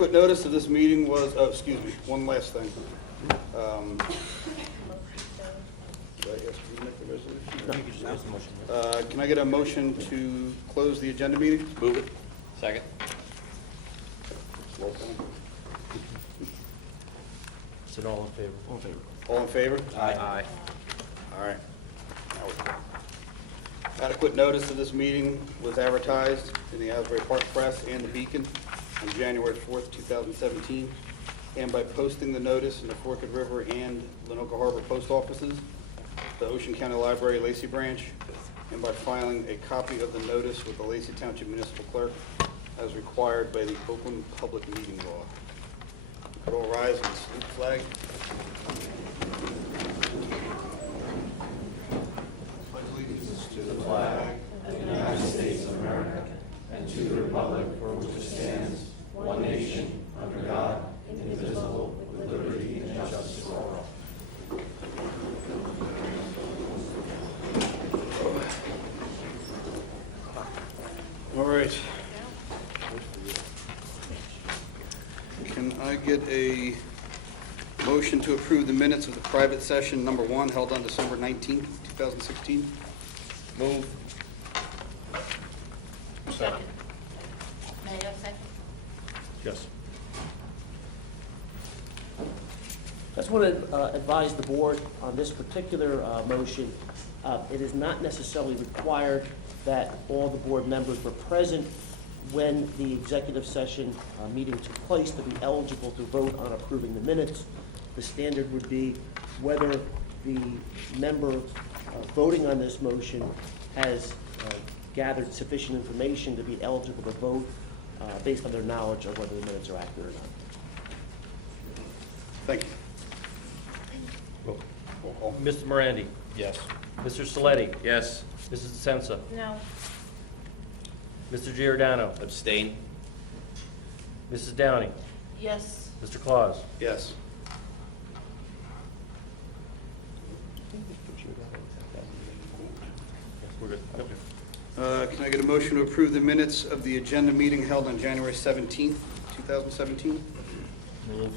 Adequate notice of this meeting was, oh, excuse me, one last thing. Should I ask you to make the resolution? No, you can just raise the motion. Can I get a motion to close the agenda meeting? Move it. Second. Roll call. Sit all in favor. All in favor. All in favor? Aye. All right. Now we're good. Adequate notice of this meeting was advertised in the Asbury Park Press and the Beacon on January 4th, 2017, and by posting the notice in the Forked River and Lenoka Harbor post offices, the Ocean County Library Lacey branch, and by filing a copy of the notice with the Lacey Township Municipal Clerk as required by the Oakland Public Meeting Law. Could all rise and salute the flag. Pledge allegiance to the flag of the United States of America and to the republic for which it stands, one nation, under God, indivisible, with liberty and justice for all. All right. Can I get a motion to approve the minutes of the private session number 1 held on December 19th, 2016? Move. Second. May I have a second? Yes. I just want to advise the board on this particular motion. It is not necessarily required that all the board members were present when the executive session meeting took place to be eligible to vote on approving the minutes. The standard would be whether the member voting on this motion has gathered sufficient information to be eligible to vote based on their knowledge of whether the minutes are accurate or not. Thank you. Roll Roll call. Mr. Morandi? Yes. Mr. Saletti? Yes. Mrs. DeSenza? No. Mr. Giordano? Abstain. Mrs. Downing? Yes. Mr. Claus? Yes. We're good. Yep. Can I get a motion to approve the minutes of the agenda meeting held on January 17th, 2017? Move.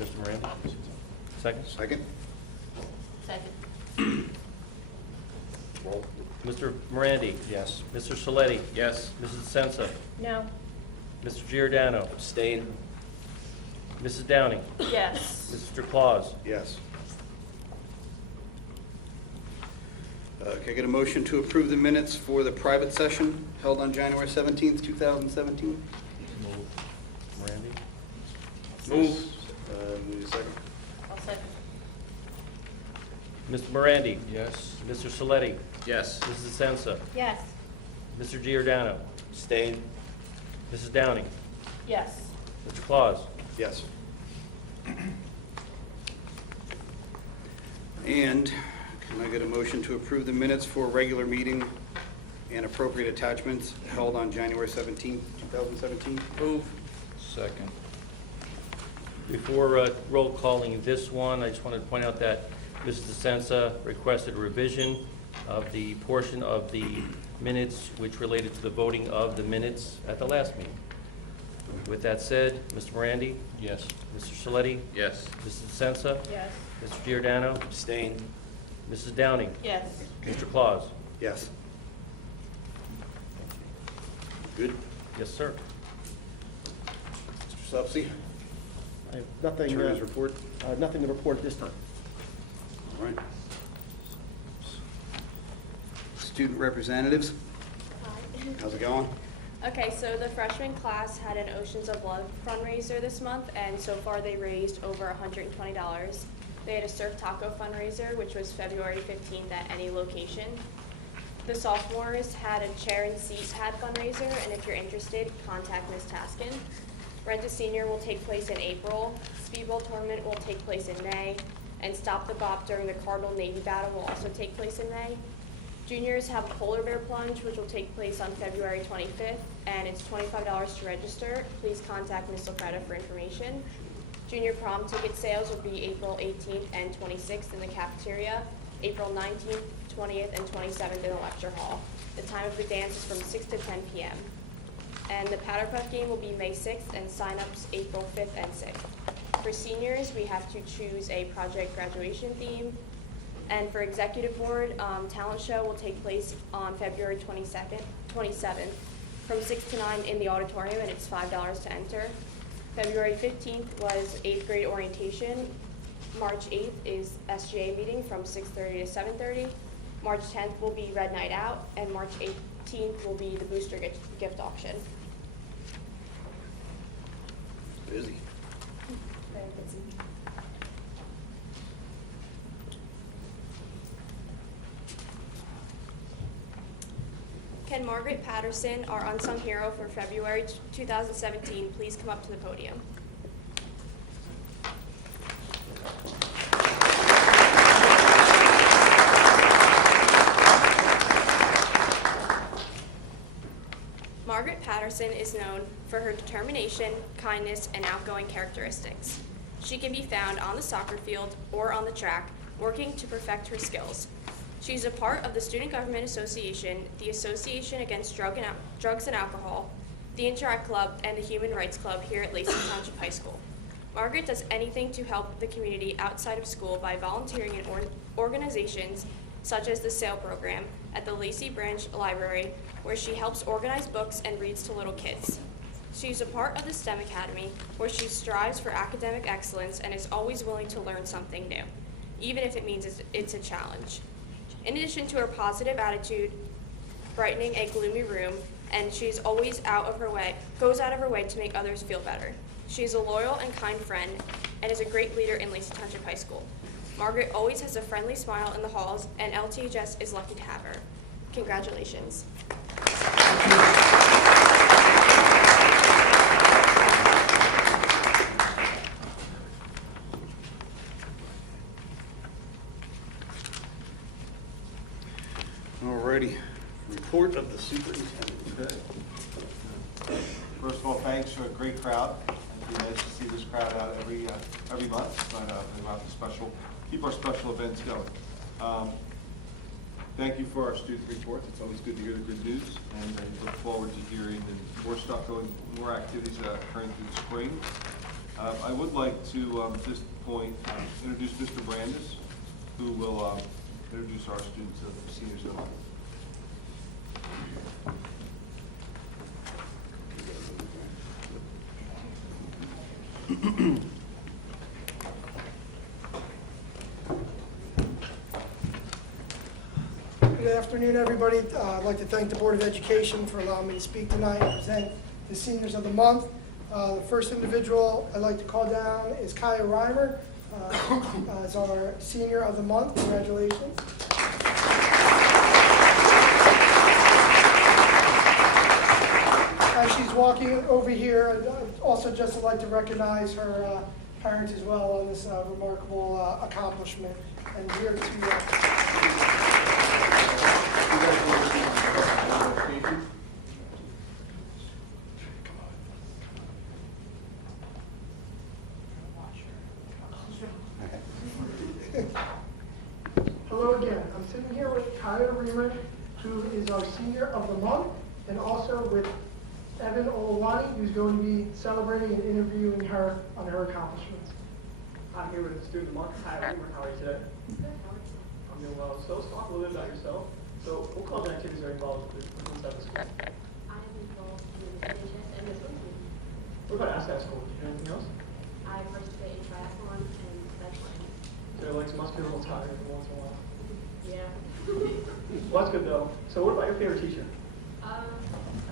Mr. Morandi? Second? Second? Second. Roll. Mr. Morandi? Yes. Mr. Saletti? Yes. Mrs. DeSenza? No. Mr. Giordano? Abstain. Mrs. Downing? Yes. Mr. Claus? Yes. Can I get a motion to approve the minutes for the private session held on January 17th, 2017? Move. Morandi? Move. Need a second? I'll second. Mr. Morandi? Yes. Mr. Saletti? Yes. Mrs. DeSenza? Yes. Mr. Giordano? Abstain. Mrs. Downing? Yes. Mr. Claus? Yes. And can I get a motion to approve the minutes for regular meeting and appropriate attachments held on January 17th, 2017? Move. Second. Before roll calling this one, I just wanted to point out that Mrs. DeSenza requested a revision of the portion of the minutes which related to the voting of the minutes at the last meeting. With that said, Mr. Morandi? Yes. Mr. Saletti? Yes. Mrs. DeSenza? Yes. Mr. Giordano? Abstain. Mrs. Downing? Yes. Mr. Claus? Yes. Good. Yes, sir. Mr. Subsi? I have nothing, Attorney's report? nothing to report at this time. All right. Student representatives, Hi. how's it going? Okay, so the freshman class had an Oceans of Love fundraiser this month, and so far they raised over $120. They had a surf taco fundraiser, which was February 15th at any location. The sophomores had a chair and seat pad fundraiser, and if you're interested, contact Ms. Taskin. Rent a Senior will take place in April. Speedball tournament will take place in May, and Stop the Bop during the Cardinal Navy battle will also take place in May. Juniors have a polar bear plunge, which will take place on February 25th, and it's $25 to register. Please contact Ms. Lafreda for information. Junior prom ticket sales will be April 18th and 26th in the cafeteria, April 19th, 20th, and 27th in the lecture hall. The time of the dance is from 6 to 10 p.m. And the Powder Puff game will be May 6th and sign-ups April 5th and 6th. For seniors, we have to choose a project graduation theme. And for executive board, talent show will take place on February 27th from 6 to 9 in the auditorium, and it's $5 to enter. February 15th was 8th grade orientation. March 8th is SGA meeting from 6:30 to 7:30. March 10th will be Red Night Out, and March 18th will be the booster gift auction. Busy. Very busy. Can Margaret Patterson, our unsung hero for February 2017, please come up to the podium? Margaret Patterson is known for her determination, kindness, and outgoing characteristics. She can be found on the soccer field or on the track, working to perfect her skills. She's a part of the Student Government Association, the Association Against Drugs and Alcohol, the Interact Club, and the Human Rights Club here at Lacey Township High School. Margaret does anything to help the community outside of school by volunteering in organizations such as the SAIL program at the Lacey Branch Library, where she helps organize books and reads to little kids. She's a part of the STEM Academy, where she strives for academic excellence and is always willing to learn something new, even if it means it's a challenge. In addition to her positive attitude, brightening a gloomy room, and she's always goes out of her way to make others feel better. She's a loyal and kind friend and is a great leader in Lacey Township High School. Margaret always has a friendly smile in the halls, and LTHS is lucky to have her. Congratulations. Alrighty, report of the superintendent. First of all, thanks for a great crowd. It'd be nice to see this crowd out every month, but we'll have to keep our special events going. Thank you for our student reports. It's always good to hear the good news, and I look forward to hearing more stuff more activities occurring through the spring. I would like to, at this point, introduce Mr. Brandis, who will introduce our students of the seniors of the month. Good afternoon, everybody. I'd like to thank the Board of Education for allowing me to speak tonight and present the seniors of the month. The first individual I'd like to call down is Kaya Reimer, as our senior of the month. Congratulations. As she's walking over here, I'd also just like to recognize her parents as well on this remarkable accomplishment. And here to Hello again. I'm sitting here with Kaya Reimer, who is our senior of the month, and also with Evan Olawani, who's going to be celebrating and interviewing her on her accomplishments. I'm here with the student of the month, Kaya Reimer. How are you today? I'm doing well. So let's talk a little bit about yourself. So what kinds of activities are involved with inside the school? I'm involved in business and the swim team. What about outside school? Do you do anything else? I participate in triathlon and cycling. So your legs must be a little tired every once in a while. Yeah. Well, that's good though. So what about your favorite teacher? I've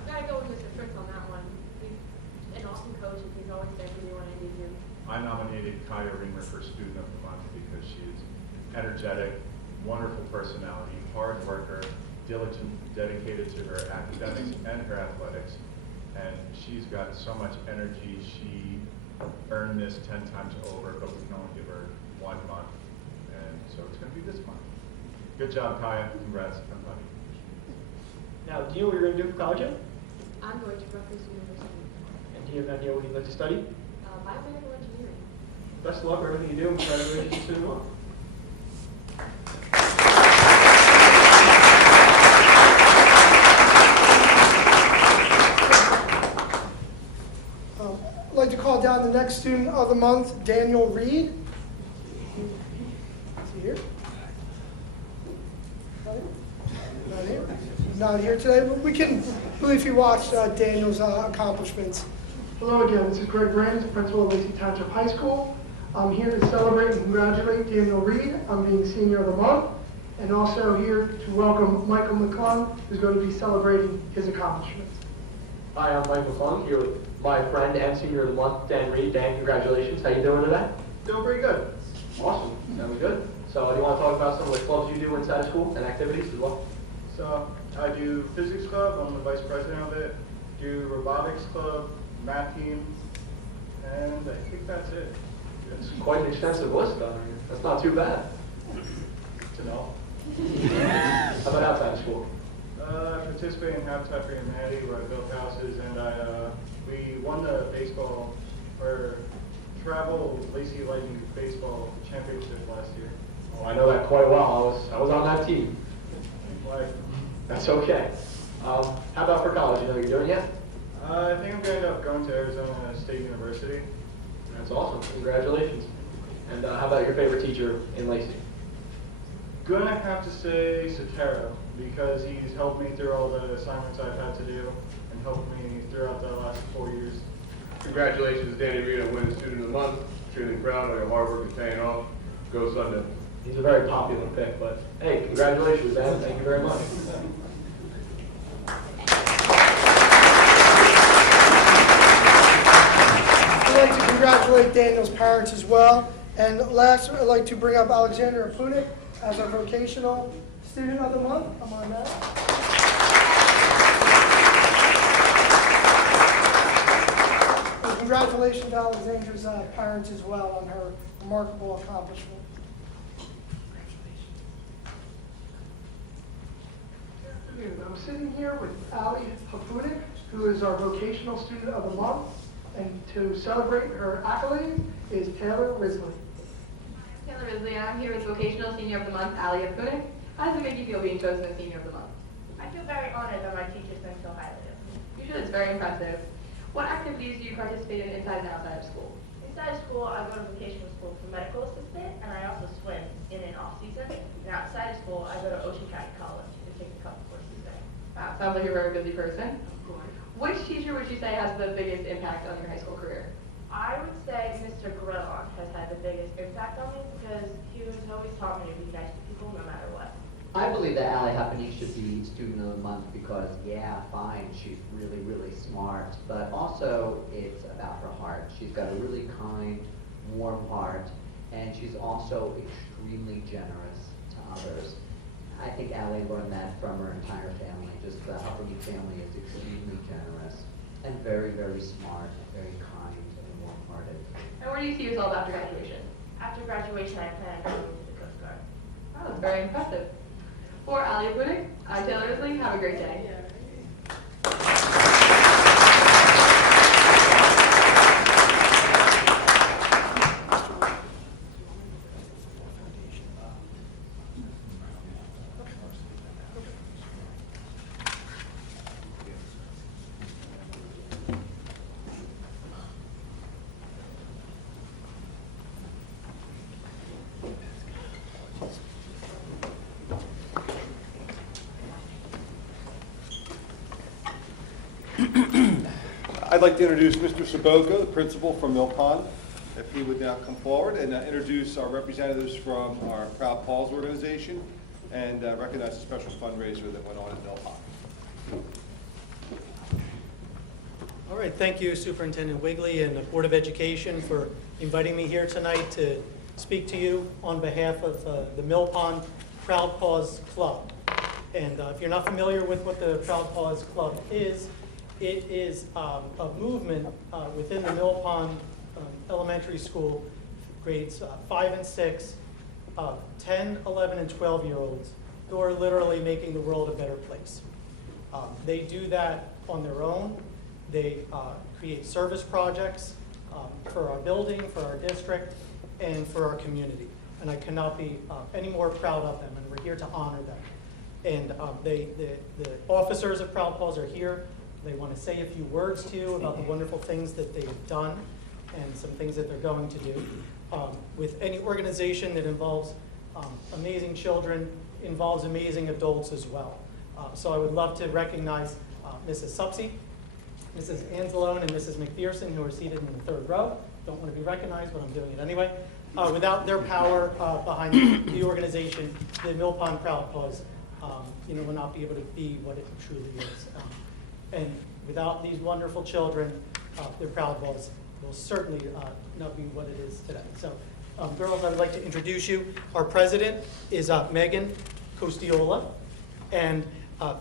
got to go with Mr. Fritz on that one. He's an awesome coach and he's always there for me when I need him. I nominated Kaya Reimer for Student of the Month because she is energetic, wonderful personality, hard worker, diligent, dedicated to her academics and her athletics, and she's got so much energy. She earned this 10 times over, but we can only give her 1 month, and so it's going to be this month. Good job, Kaya. Congrats, everybody. Now, do you know what you're going to do for college yet? I'm going to Rutgers University. And do you have an idea what you'd like to study? Biomedical engineering. Best of luck with everything you do, and congratulations to student of the month. down the next student of the month, Daniel Reed. Is he here? Not here? Not here today, but we can briefly watch Daniel's accomplishments. Hello again, this is Greg Brands, principal of Lacey Township High School. I'm here to celebrate and congratulate Daniel Reed on being Senior of the Month, and also here to welcome Michael McClung, who's going to be celebrating his accomplishments. Hi, I'm Mike McClung, here with my friend and Senior of the Month, Dan Reed. Dan, congratulations. How you doing today? Doing pretty good. Awesome. Sounds good. So do you want to talk about some of the clubs you do inside of school and activities as well? So I do physics club, I'm the vice president of it, do robotics club, math team, and I think that's it. It's quite an extensive list on here. That's not too bad. To know. How about outside of school? I participate in Habitat for Humanity where I built houses, and we won the baseball or travel Lacey Lightning baseball championship last year. Oh, I know that quite well. I was on that team. Why? That's okay. How about for college? You know what you're doing yet? I think I'm going to end up going to Arizona State University. That's awesome. Congratulations. And how about your favorite teacher in Lacey? Gonna have to say Sotero, because he's helped me through all the assignments I've had to do and helped me throughout the last 4 years. Congratulations, Danny Reed, on winning Student of the Month. Extremely proud of your hard work is paying off. Go Sunday. He's a very popular pick, but hey, congratulations, Dan. Thank you very much. I'd like to congratulate Daniel's parents as well. And last, I'd like to bring up Alexander Apunic as our vocational student of the month. Come on now. And congratulations to Alexandra's parents as well on her remarkable accomplishment. Good afternoon. I'm sitting here with Ali Hapunik, who is our vocational student of the month. And to celebrate her accolades is Taylor Risley. Taylor Risley, and I'm here with Vocational Senior of the Month, Ali Apunik. How does it make you feel being chosen as Senior of the Month? I feel very honored that my teachers think so highly of me. You should. It's very impressive. What activities do you participate in inside and outside of school? Inside of school, I go to vocational school for medical assistant, and I also swim in and off season. And outside of school, I go to Ocean County College to take a couple courses there. Wow, sounds like you're a very busy person. Which teacher would you say has the biggest impact on your high school career? I would say Mr. Grillon has had the biggest impact on me because he has always taught me to be nice to people no matter what. I believe that Allie Happany should be Student of the Month because, yeah, fine, she's really, really smart, but also it's about her heart. She's got a really kind, warm heart, and she's also extremely generous to others. I think Allie learned that from her entire family. Just the Happany family is extremely generous and very, very smart, and very kind and warm-hearted. And where do you see yourself after graduation? After graduation, I plan to move to the Coast Guard. Wow, that's very impressive. For Ali Apunik, I'm Taylor Risley. Have a great day. I'd like to introduce Mr. Sabogo, the principal from Mill Pond, if he would now come forward and introduce our representatives from our Proud Paws organization and recognize a special fundraiser that went on at Mill Pond. All right, thank you, Superintendent Wigley and the Board of Education for inviting me here tonight to speak to you on behalf of the Mill Pond Proud Paws Club. And if you're not familiar with what the Proud Paws Club is, it is a movement within the Mill Pond Elementary School, grades 5 and 6, 10, 11, and 12-year-olds who are literally making the world a better place. They do that on their own. They create service projects for our building, for our district, and for our community. And I cannot be any more proud of them, and we're here to honor them. And the officers of Proud Paws are here. They want to say a few words to you about the wonderful things that they've done. and some things that they're going to do. With any organization that involves amazing children, involves amazing adults as well. So I would love to recognize Mrs. Supsey, Mrs. Anzalone, and Mrs. McPherson, who are seated in the third row. Don't want to be recognized, but I'm doing it anyway. Without their power behind the organization, the Mill Pond Proud Paws will not be able to be what it truly is. And without these wonderful children, their Proud Paws will certainly not be what it is today. So, girls, I would like to introduce you. Our president is Megan Costiola, and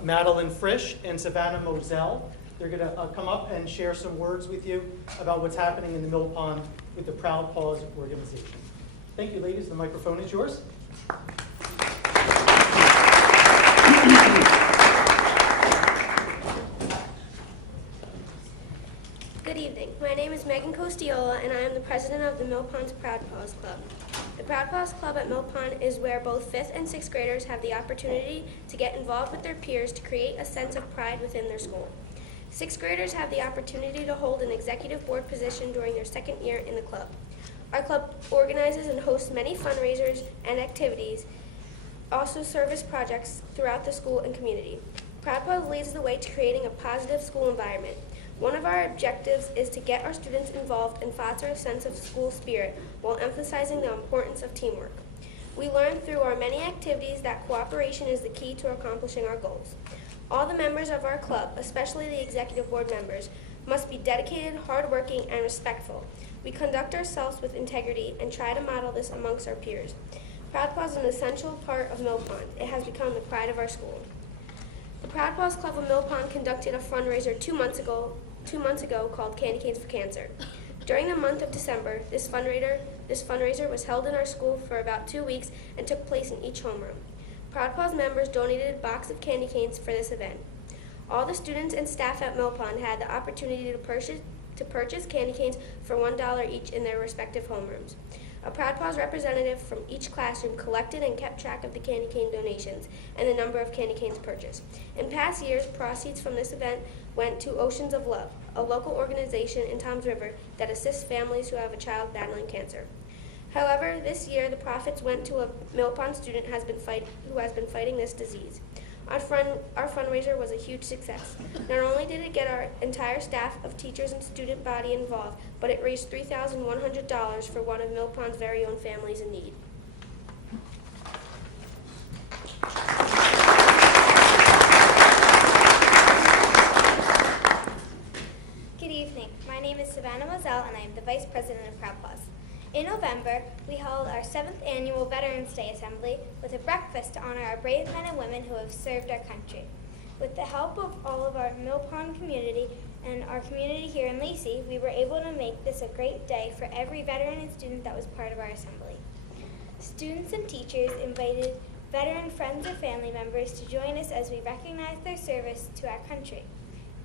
Madeline Frisch and Savannah Moselle. They're going to come up and share some words with you about what's happening in the Mill Pond with the Proud Paws organization. Thank you, ladies. The microphone is yours. Good evening. My name is Megan Costiola, and I am the president of the Mill Pond's Proud Paws Club. The Proud Paws Club at Mill Pond is where both 5th and 6th graders have the opportunity to get involved with their peers to create a sense of pride within their school. 6th graders have the opportunity to hold an executive board position during their 2nd year in the club. Our club organizes and hosts many fundraisers and activities, also service projects throughout the school and community. Proud Paws leads the way to creating a positive school environment. One of our objectives is to get our students involved and foster a sense of school spirit while emphasizing the importance of teamwork. We learn through our many activities that cooperation is the key to accomplishing our goals. All the members of our club, especially the executive board members, must be dedicated, hardworking, and respectful. We conduct ourselves with integrity and try to model this amongst our peers. Proud Paws is an essential part of Mill Pond. It has become the pride of our school. The Proud Paws Club of Mill Pond conducted a fundraiser 2 months ago called Candy Canes for Cancer. During the month of December, this fundraiser was held in our school for about 2 weeks and took place in each homeroom. Proud Paws members donated a box of candy canes for this event. All the students and staff at Mill Pond had the opportunity to purchase candy canes for $1 each in their respective homerooms. A Proud Paws representative from each classroom collected and kept track of the candy cane donations and the number of candy canes purchased. In past years, proceeds from this event went to Oceans of Love, a local organization in Toms River that assists families who have a child battling cancer. However, this year the profits went to a Mill Pond student who has been fighting this disease. Our fundraiser was a huge success. Not only did it get our entire staff of teachers and student body involved, but it raised $3,100 for one of Mill Pond's very own families in need. Good evening. My name is Savannah Moselle, and I am the Vice President of Proud Paws. In November, we held our 7th annual Veterans Day Assembly with a breakfast to honor our brave men and women who have served our country. With the help of all of our Mill Pond community and our community here in Lacey, we were able to make this a great day for every veteran and student that was part of our assembly. Students and teachers invited veteran friends or family members to join us as we recognized their service to our country.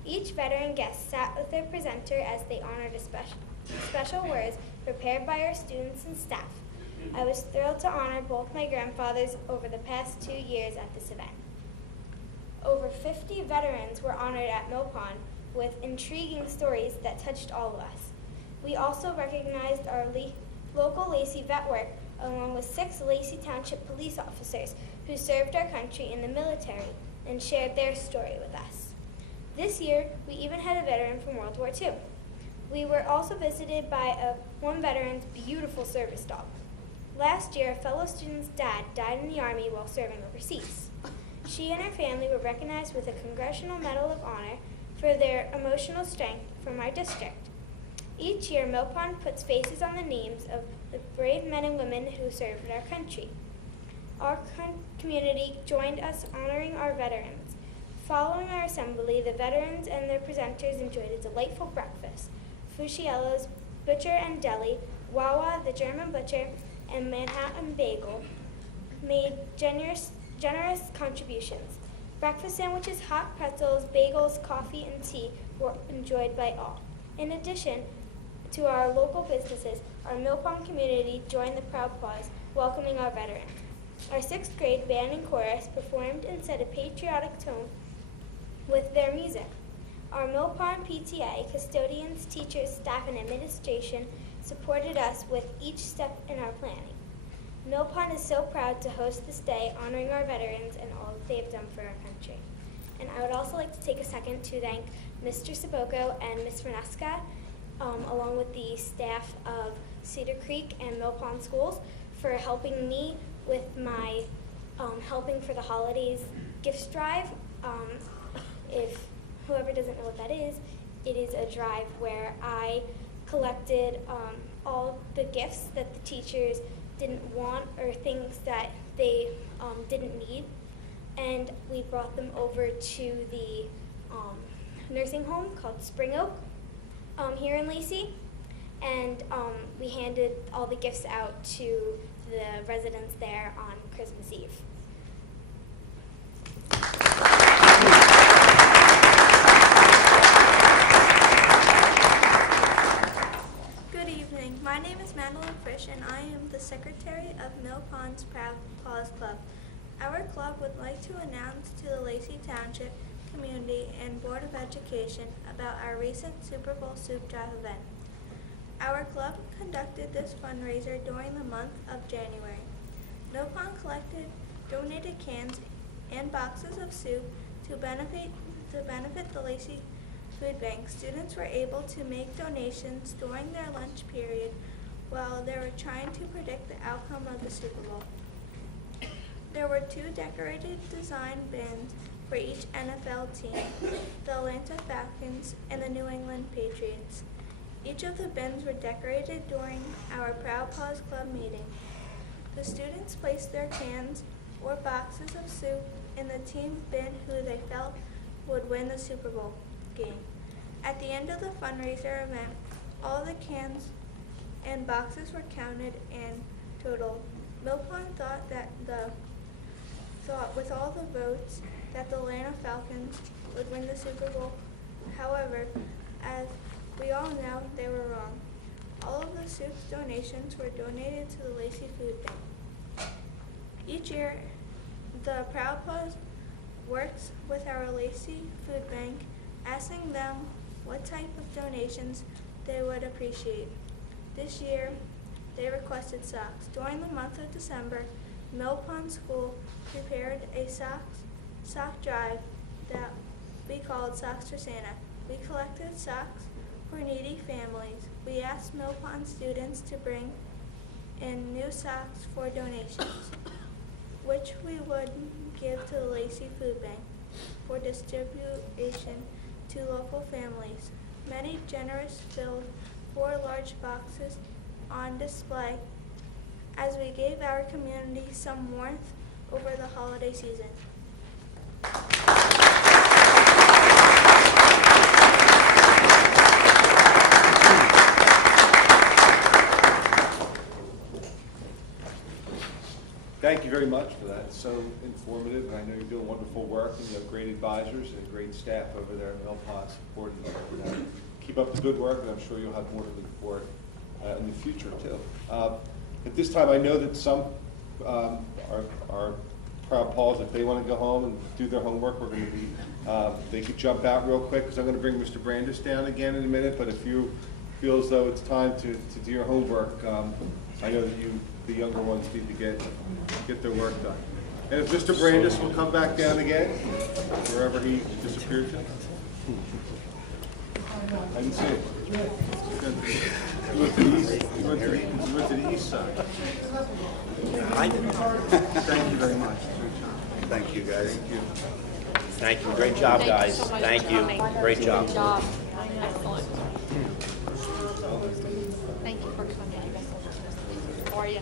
Each veteran guest sat with their presenter as they honored special words prepared by our students and staff. I was thrilled to honor both my grandfathers over the past 2 years at this event. Over 50 veterans were honored at Mill Pond with intriguing stories that touched all of us. We also recognized our local Lacey vet work along with 6 Lacey Township police officers who served our country in the military and shared their story with us. This year, we even had a veteran from World War II. We were also visited by one veteran's beautiful service dog. Last year, a fellow student's dad died in the Army while serving overseas. She and her family were recognized with a Congressional Medal of Honor for their emotional strength from our district. Each year, Mill Pond puts faces on the names of the brave men and women who served our country. Our community joined us honoring our veterans. Following our assembly, the veterans and their presenters enjoyed a delightful breakfast. Fusciello's Butcher and Deli, Wawa the German Butcher, and Manhattan Bagel made generous contributions. Breakfast sandwiches, hot pretzels, bagels, coffee, and tea were enjoyed by all. In addition to our local businesses, our Mill Pond community joined the Proud Paws, welcoming our veterans. Our 6th grade band and chorus performed and set a patriotic tone with their music. Our Mill Pond PTA, custodians, teachers, staff, and administration supported us with each step in our planning. Mill Pond is so proud to host this day honoring our veterans and all that they have done for our country. And I would also like to take a second to thank Mr. Saboko and Ms. Renesca, along with the staff of Cedar Creek and Mill Pond Schools, for helping me with my helping for the holidays gifts drive. If whoever doesn't know what that is, it is a drive where I collected all the gifts that the teachers didn't want or things that they didn't need, and we brought them over to the nursing home called Spring Oak here in Lacey, and we handed all the gifts out to the residents there on Christmas Eve. Good evening. My name is Madeline Frisch, and I am the secretary of Mill Pond's Proud Paws Club. Our club would like to announce to the Lacey Township community and Board of Education about our recent Super Bowl soup drive event. Our club conducted this fundraiser during the month of January. Mill Pond collected donated cans and boxes of soup to benefit the Lacey Food Bank. Students were able to make donations during their lunch period while they were trying to predict the outcome of the Super Bowl. There were 2 decorated design bins for each NFL team, the Atlanta Falcons and the New England Patriots. Each of the bins were decorated during our Proud Paws Club meeting. The students placed their cans or boxes of soup in the team bin who they felt would win the Super Bowl game. At the end of the fundraiser event, all the cans and boxes were counted and totaled. Mill Pond thought with all the votes that the Atlanta Falcons would win the Super Bowl. However, as we all know, they were wrong. All of the soup's donations were donated to the Lacey Food Bank. Each year, the Proud Paws works with our Lacey Food Bank, asking them what type of donations they would appreciate. This year, they requested socks. During the month of December, Mill Pond School prepared a sock drive that we called Socks for Santa. We collected socks for needy families. We asked Mill Pond students to bring in new socks for donations, which we would give to the Lacey Food Bank for distribution to local families. Many generous filled 4 large boxes on display as we gave our community some warmth over the holiday season. Thank you very much for that. It's so informative, and I know you're doing wonderful work, and you have great advisors and great staff over there at Mill Pond supporting you. Keep up the good work, and I'm sure you'll have more to look forward in the future, too. At this time, I know that some are Proud Paws, if they want to go home and do their homework, we're going to be, they could jump out real quick, because I'm going to bring Mr. Brandis down again in a minute, but if you feel as though it's time to do your homework, I know that the younger ones need to get their work done. And if Mr. Brandis will come back down again, wherever he disappeared to. I didn't see it. He went to the east side. I didn't. Thank you very much. Thank you, guys. Thank you. Thank you. Great job, guys. Thank you. Great job. Good job. Excellent. Thank you for coming. How are you?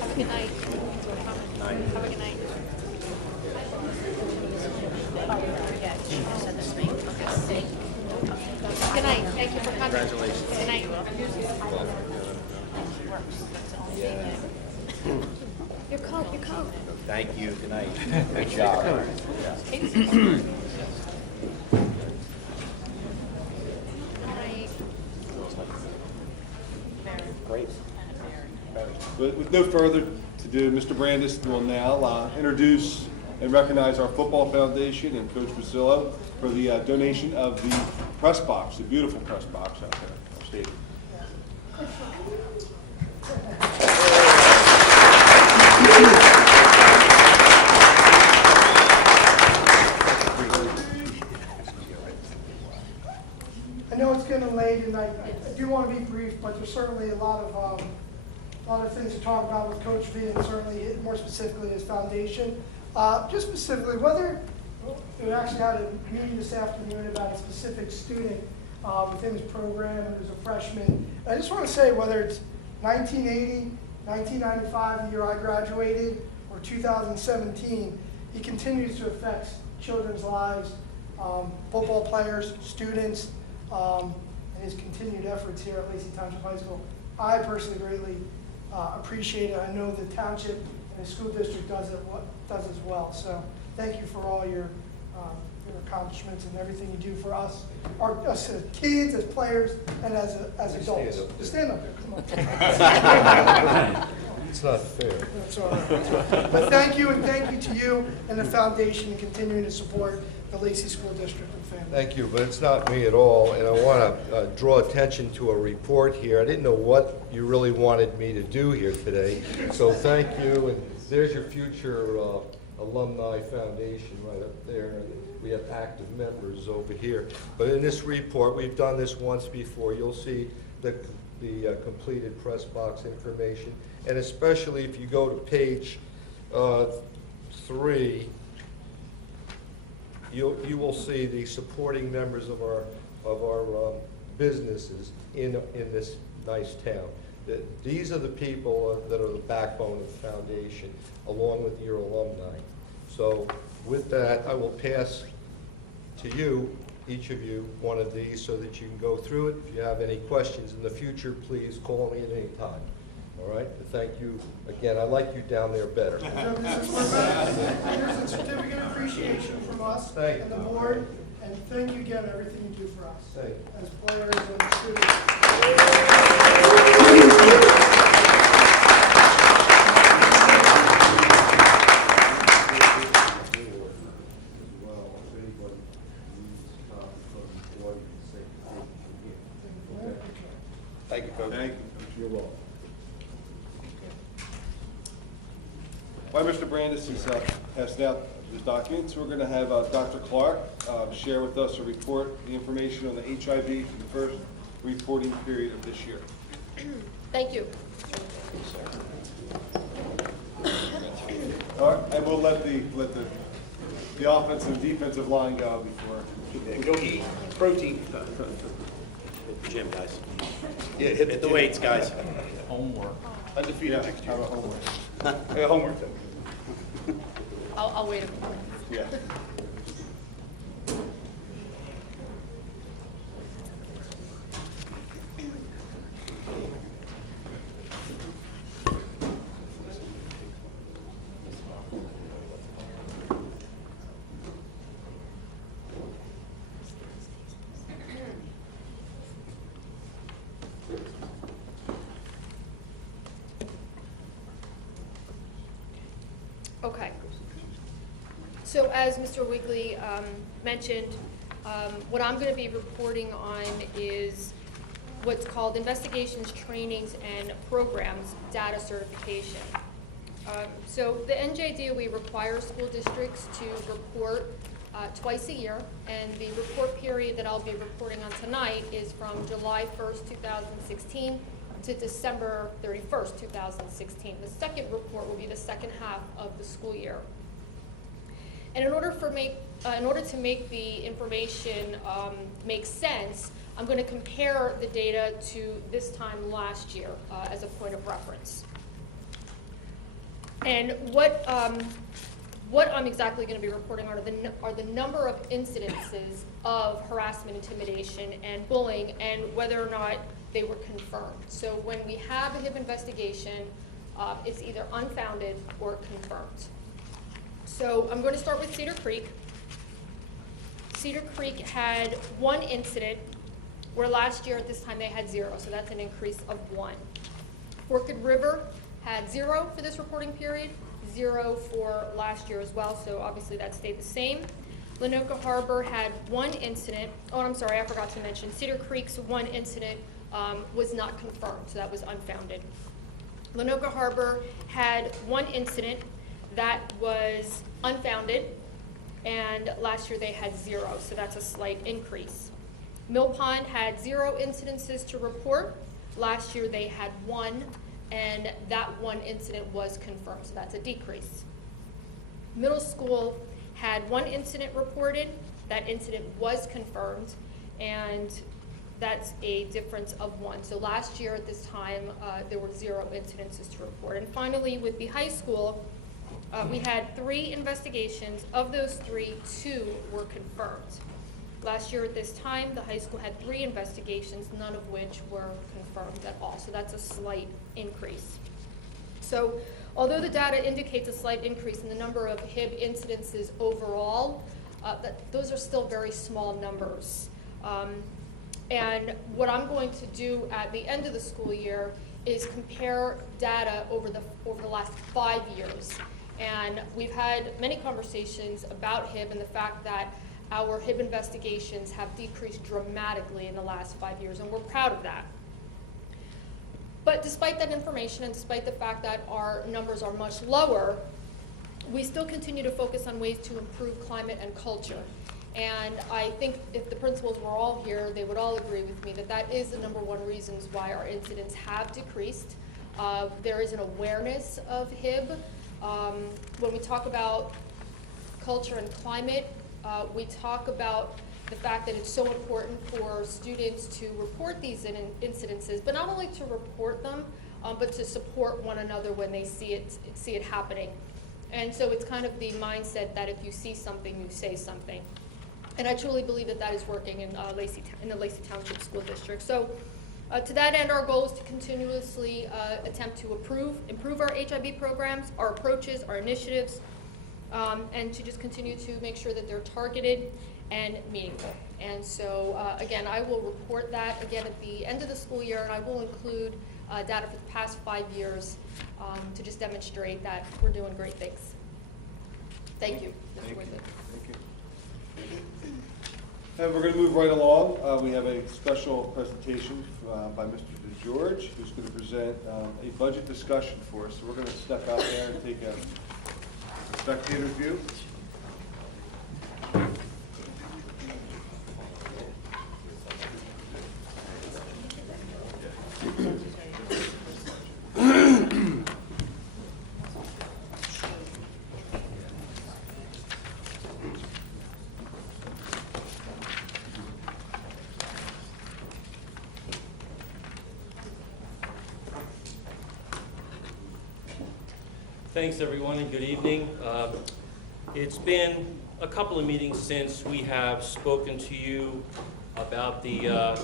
Have a good night. Have a good night. Good night. Thank you for coming. Congratulations. Good night. Your coat, your coat. Thank you. Good night. Good job. Great. But with no further to do, Mr. Brandis will now introduce and recognize our Football Foundation and Coach Basillo for the donation of the press box, the beautiful press box out there, our stadium. I know it's getting late, and I do want to be brief, but there's certainly a lot of things to talk about with Coach V, and certainly more specifically his foundation. Just specifically, whether we actually had a meeting this afternoon about a specific student within his program who's a freshman. And I just want to say, whether it's 1980, 1995, the year I graduated, or 2017, he continues to affect children's lives, football players, students, and his continued efforts here at Lacey Township High School. I personally greatly appreciate it. I know the township and the school district does as well. So thank you for all your accomplishments and everything you do for us, us as kids, as players, and as adults. Stand up there, come on. It's not fair. That's all right. But thank you, and thank you to you and the foundation in continuing to support the Lacey School District and family. Thank you, but it's not me at all, and I want to draw attention to a report here. I didn't know what you really wanted me to do here today, so thank you, and there's your future alumni foundation right up there, and we have active members over here. But in this report, we've done this once before, you'll see the completed press box information, and especially if you go to page 3, you will see the supporting members of our businesses in this nice town. These are the people that are the backbone of the foundation, along with your alumni. So with that, I will pass to you, each of you, one of these so that you can go through it. If you have any questions in the future, please call me at any time. All right? Thank you again. I like you down there better. Here's a certificate of appreciation from us and the board, and thank you again for everything you do for us as players and students. Thank you, Coach. Thank you, Coach. You're welcome. While Mr. Brandis is passing out his documents, we're going to have Dr. Clark share with us a report, the information on the HIV for the first reporting period of this year. Thank you. All right, and we'll let the offensive and defensive line go before. Go eat. Protein. Gym, guys. Yeah, hit the weights, guys. Homework. Undefeated next year. How about homework? Yeah, homework. I'll wait a moment. Yeah. Okay. So as Mr. Wigley mentioned, what I'm going to be reporting on is what's called investigations, trainings, and programs data certification. So the NJDOE requires school districts to report twice a year, and the report period that I'll be reporting on tonight is from July 1st, 2016 to December 31st, 2016. The second report will be the second half of the school year. And in order to make the information make sense, I'm going to compare the data to this time last year as a point of reference. And what I'm exactly going to be reporting are the number of incidences of harassment, intimidation, and bullying, and whether or not they were confirmed. So when we have a HIB investigation, it's either unfounded or confirmed. So I'm going to start with Cedar Creek. Cedar Creek had one incident, where last year at this time they had 0, so that's an increase of 1. Orchid River had 0 for this reporting period, 0 for last year as well, so obviously that stayed the same. Lenoka Harbor had one incident. Oh, I'm sorry, I forgot to mention. Cedar Creek's one incident was not confirmed, so that was unfounded. Lenoka Harbor had one incident that was unfounded, and last year they had 0, so that's a slight increase. Mill Pond had 0 incidences to report. Last year they had 1, and that one incident was confirmed, so that's a decrease. Middle school had 1 incident reported. That incident was confirmed, and that's a difference of 1. So last year at this time, there were 0 incidences to report. And finally, with the high school, we had 3 investigations. Of those 3, 2 were confirmed. Last year at this time, the high school had 3 investigations, none of which were confirmed at all. So that's a slight increase. So although the data indicates a slight increase in the number of HIB incidences overall, those are still very small numbers. And what I'm going to do at the end of the school year is compare data over the last 5 years. And we've had many conversations about HIB and the fact that our HIB investigations have decreased dramatically in the last 5 years, and we're proud of that. But despite that information and despite the fact that our numbers are much lower, we still continue to focus on ways to improve climate and culture. And I think if the principals were all here, they would all agree with me that that is the #1 reasons why our incidents have decreased. There is an awareness of HIB. When we talk about culture and climate, we talk about the fact that it's so important for students to report these incidences, but not only to report them, but to support one another when they see it happening. And so it's kind of the mindset that if you see something, you say something. And I truly believe that that is working in the Lacey Township School District. So to that end, our goal is to continuously attempt to improve our HIB programs, our approaches, our initiatives, and to just continue to make sure that they're targeted and meaningful. And so, again, I will report that again at the end of the school year, and I will include data for the past 5 years to just demonstrate that we're doing great things. Thank you, Mr. Whitley. Thank you. And we're going to move right along. We have a special presentation by Mr. DeGeorge, who's going to present a budget discussion for us. So we're going to step out there and take a spectator's view. Thanks, everyone, and good evening. It's been a couple of meetings since we have spoken to you about the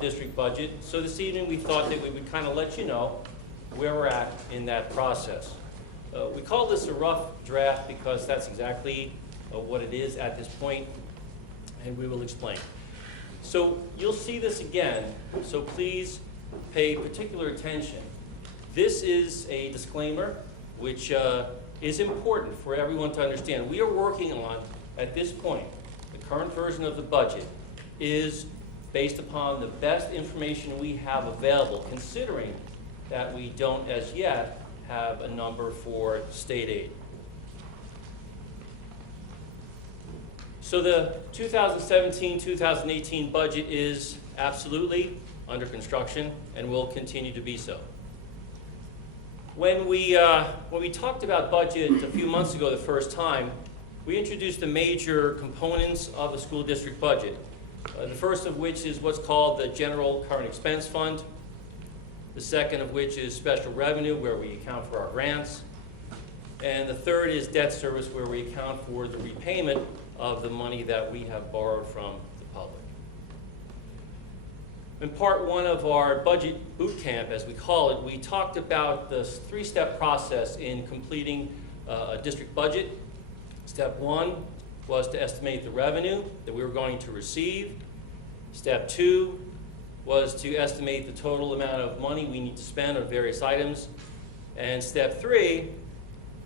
district budget. So this evening, we thought that we would kind of let you know where we're at in that process. We call this a rough draft because that's exactly what it is at this point, and we will explain. So you'll see this again, so please pay particular attention. This is a disclaimer, which is important for everyone to understand. We are working on, at this point, the current version of the budget is based upon the best information we have available, considering that we don't as yet have a number for state aid. So the 2017-2018 budget is absolutely under construction and will continue to be so. When we talked about budget a few months ago the first time, we introduced the major components of the school district budget. The first of which is what's called the General Current Expense Fund. The second of which is special revenue, where we account for our grants. And the third is debt service, where we account for the repayment of the money that we have borrowed from the public. In part one of our budget boot camp, as we call it, we talked about the 3-step process in completing a district budget. Step 1 was to estimate the revenue that we were going to receive. Step 2 was to estimate the total amount of money we need to spend on various items. And step 3,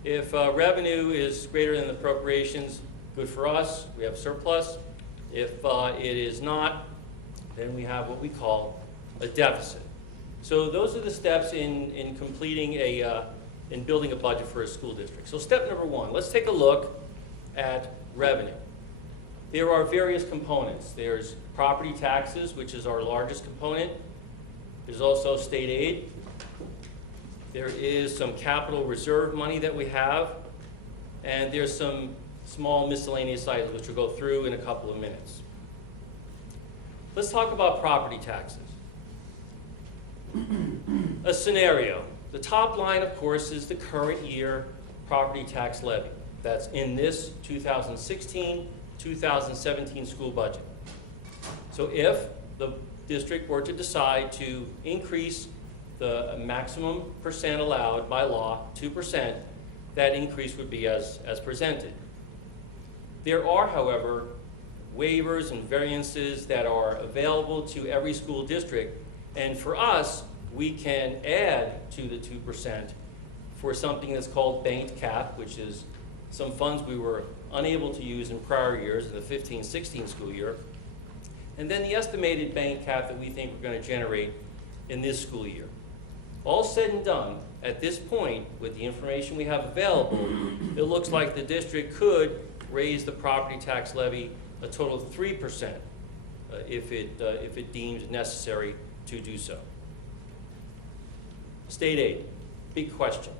if revenue is greater than the appropriations, Good for us, we have surplus. If it is not, then we have what we call a deficit. So those are the steps in completing in building a budget for a school district. So step number one, let's take a look at revenue. There are various components. There's property taxes, which is our largest component. There's also state aid. There is some capital reserve money that we have. And there's some small miscellaneous items, which we'll go through in a couple of minutes. Let's talk about property taxes. A scenario. The top line, of course, is the current year property tax levy. That's in this 2016-2017 school budget. So if the district were to decide to increase the maximum percent allowed by law, 2%, that increase would be as presented. There are, however, waivers and variances that are available to every school district, and for us, we can add to the 2% for something that's called banked cap, which is some funds we were unable to use in prior years in the 15-16 school year, and then the estimated bank cap that we think we're going to generate in this school year. All said and done, at this point, with the information we have available, it looks like the district could raise the property tax levy a total of 3% if it deems necessary to do so. State aid, big question.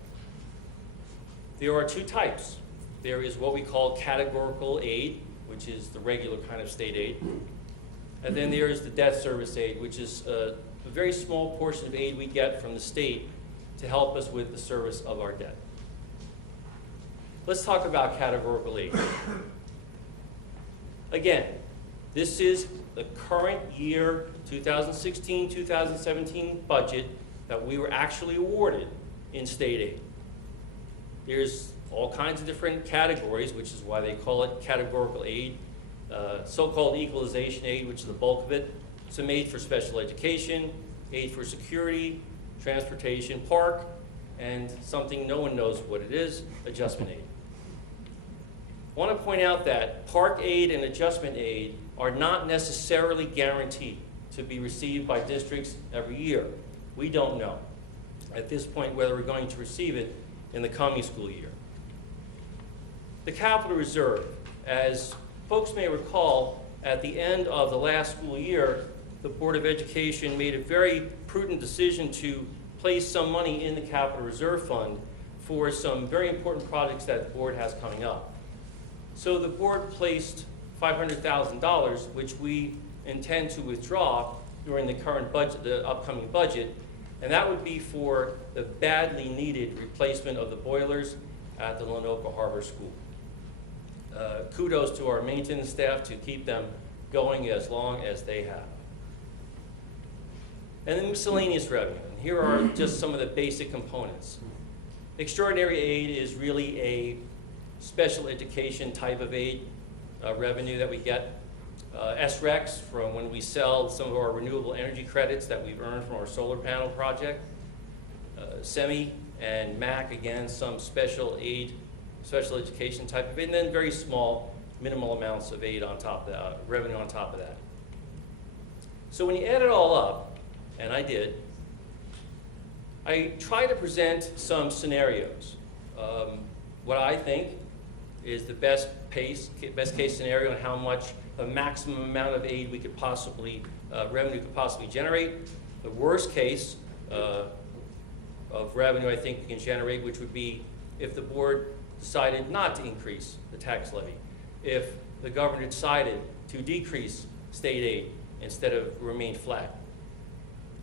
There are two types. There is what we call categorical aid, which is the regular kind of state aid. And then there is the debt service aid, which is a very small portion of aid we get from the state to help us with the service of our debt. Let's talk about categorical aid. Again, this is the current year 2016-2017 budget that we were actually awarded in state aid. There's all kinds of different categories, which is why they call it categorical aid. So-called equalization aid, which is the bulk of it. Some aid for special education, aid for security, transportation, park, and something no one knows what it is, adjustment aid. I want to point out that park aid and adjustment aid are not necessarily guaranteed to be received by districts every year. We don't know at this point whether we're going to receive it in the coming school year. The capital reserve, as folks may recall, at the end of the last school year, the Board of Education made a very prudent decision to place some money in the capital reserve fund for some very important projects that the board has coming up. So the board placed $500,000, which we intend to withdraw during the current budget, the upcoming budget, and that would be for the badly needed replacement of the boilers at the Lenoka Harbor School. Kudos to our maintenance staff to keep them going as long as they have. And then miscellaneous revenue. And here are just some of the basic components. Extraordinary aid is really a special education type of aid revenue that we get. SRECs from when we sell some of our renewable energy credits that we've earned from our solar panel project. SEMI and MAC, again, some special aid, special education type of aid, and then very small, minimal amounts of aid on top of that, revenue on top of that. So when you add it all up, and I did, I try to present some scenarios. What I think is the best case scenario on how much the maximum amount of aid we could possibly, revenue could possibly generate. The worst case of revenue I think we can generate, which would be if the board decided not to increase the tax levy, if the governor decided to decrease state aid instead of remain flat.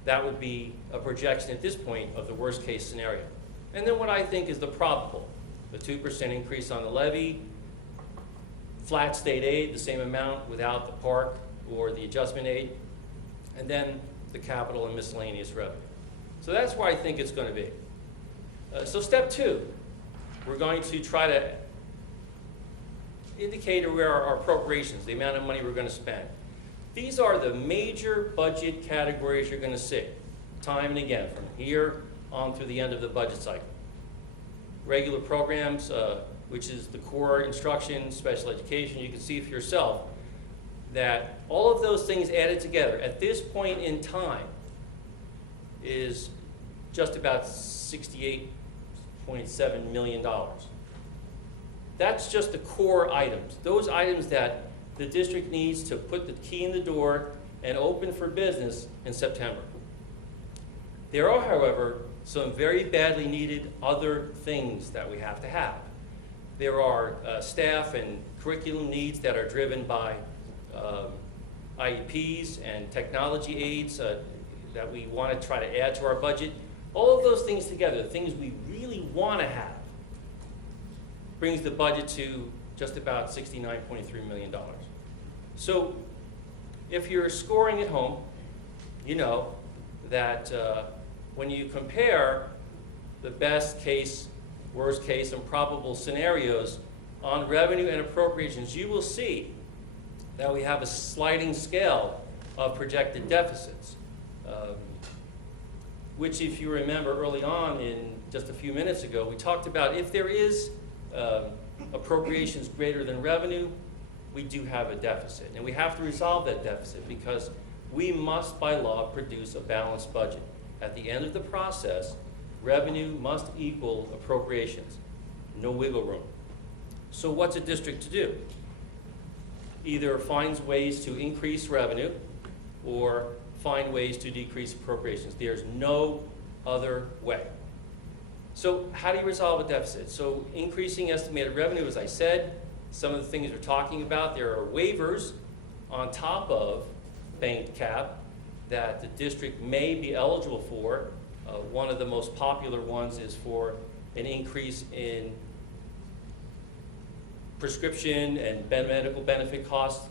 That would be a projection at this point of the worst case scenario. And then what I think is the probable, the 2% increase on the levy, flat state aid, the same amount without the park or the adjustment aid, and then the capital and miscellaneous revenue. So that's where I think it's going to be. So step two, we're going to try to indicate where our appropriations, the amount of money we're going to spend. These are the major budget categories you're going to see, time and again, from here on through the end of the budget cycle. Regular programs, which is the core instruction, special education. You can see for yourself that all of those things added together at this point in time is just about $68.7 million. That's just the core items. Those items that the district needs to put the key in the door and open for business in September. There are, however, some very badly needed other things that we have to have. There are staff and curriculum needs that are driven by IEPs and technology aids that we want to try to add to our budget. All of those things together, the things we really want to have, brings the budget to just about $69.3 million. So if you're scoring at home, you know that when you compare the best case, worst case, and probable scenarios on revenue and appropriations, you will see that we have a sliding scale of projected deficits, which, if you remember early on in just a few minutes ago, we talked about if there is appropriations greater than revenue, we do have a deficit. And we have to resolve that deficit because we must, by law, produce a balanced budget. At the end of the process, revenue must equal appropriations. No wiggle room. So what's a district to do? Either finds ways to increase revenue or find ways to decrease appropriations. There's no other way. So how do you resolve a deficit? So increasing estimated revenue, as I said, some of the things we're talking about, there are waivers on top of banked cap that the district may be eligible for. One of the most popular ones is for an increase in prescription and medical benefit costs.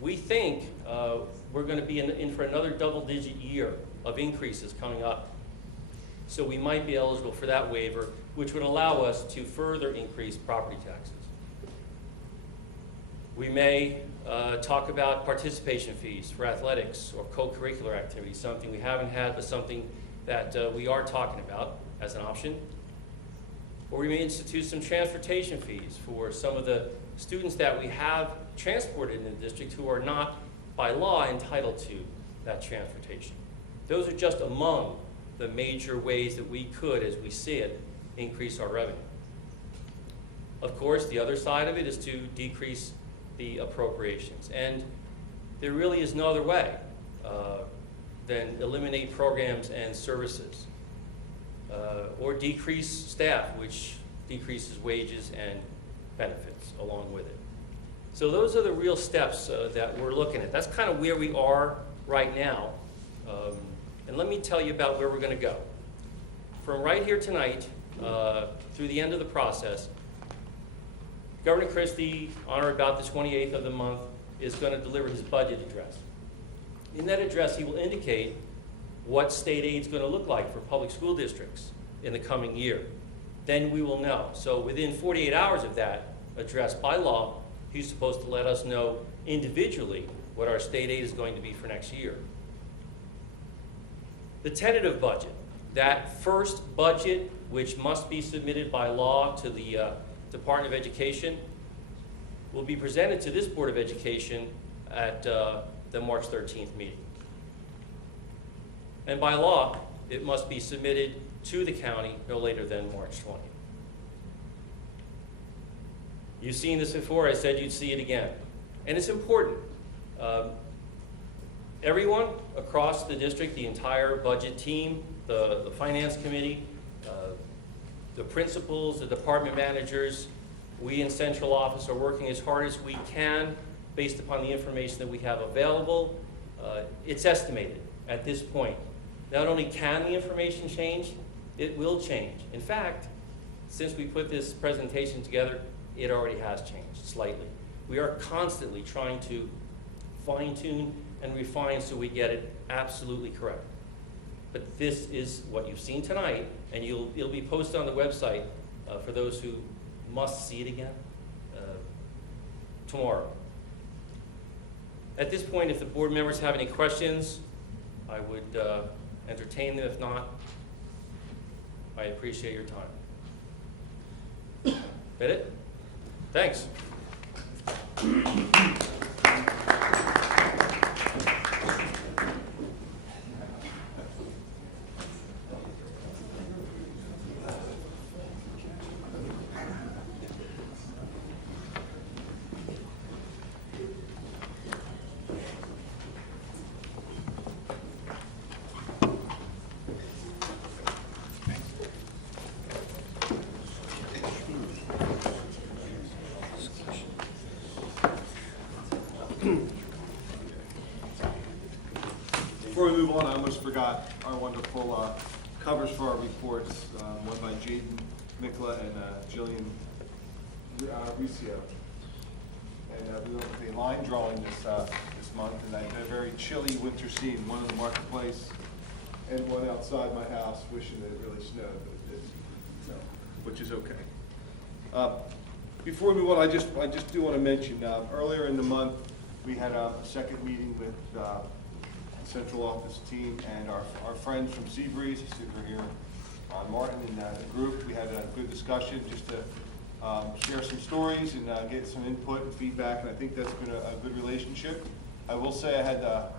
We think we're going to be in for another double-digit year of increases coming up. So we might be eligible for that waiver, which would allow us to further increase property taxes. We may talk about participation fees for athletics or co-curricular activities, something we haven't had, but something that we are talking about as an option. Or we may institute some transportation fees for some of the students that we have transported in the district who are not, by law, entitled to that transportation. Those are just among the major ways that we could, as we see it, increase our revenue. Of course, the other side of it is to decrease the appropriations. And there really is no other way than eliminate programs and services or decrease staff, which decreases wages and benefits along with it. So those are the real steps that we're looking at. That's kind of where we are right now. And let me tell you about where we're going to go. From right here tonight through the end of the process, Governor Christie, on or about the 28th of the month, is going to deliver his budget address. In that address, he will indicate what state aid is going to look like for public school districts in the coming year. Then we will know. So within 48 hours of that address, by law, he's supposed to let us know individually what our state aid is going to be for next year. The tentative budget, that first budget which must be submitted by law to the Department of Education, will be presented to this Board of Education at the March 13th meeting. And by law, it must be submitted to the county no later than March 20th. You've seen this before. I said you'd see it again. And it's important. Everyone across the district, the entire budget team, the finance committee, the principals, the department managers, we in central office are working as hard as we can based upon the information that we have available. It's estimated at this point. Not only can the information change, it will change. In fact, since we put this presentation together, it already has changed slightly. We are constantly trying to fine-tune and refine so we get it absolutely correct. But this is what you've seen tonight, and it'll be posted on the website for those who must see it again tomorrow. At this point, if the board members have any questions, I would entertain them. If not, I appreciate your time. That it? Thanks. Before we move on, I almost forgot our wonderful covers for our reports, one by Jaden Mikla and Jillian Riccio. And we went with a line drawing this month, and I had a very chilly winter scene, one in the marketplace and one outside my house, wishing that it really snowed, but it didn't, so, which is okay. Before we move on, I just do want to mention, earlier in the month, we had a second meeting with the central office team and our friends from Seabreeze, who are here, Martin and the group. We had a good discussion just to share some stories and get some input and feedback, and I think that's been a good relationship. I will say I had a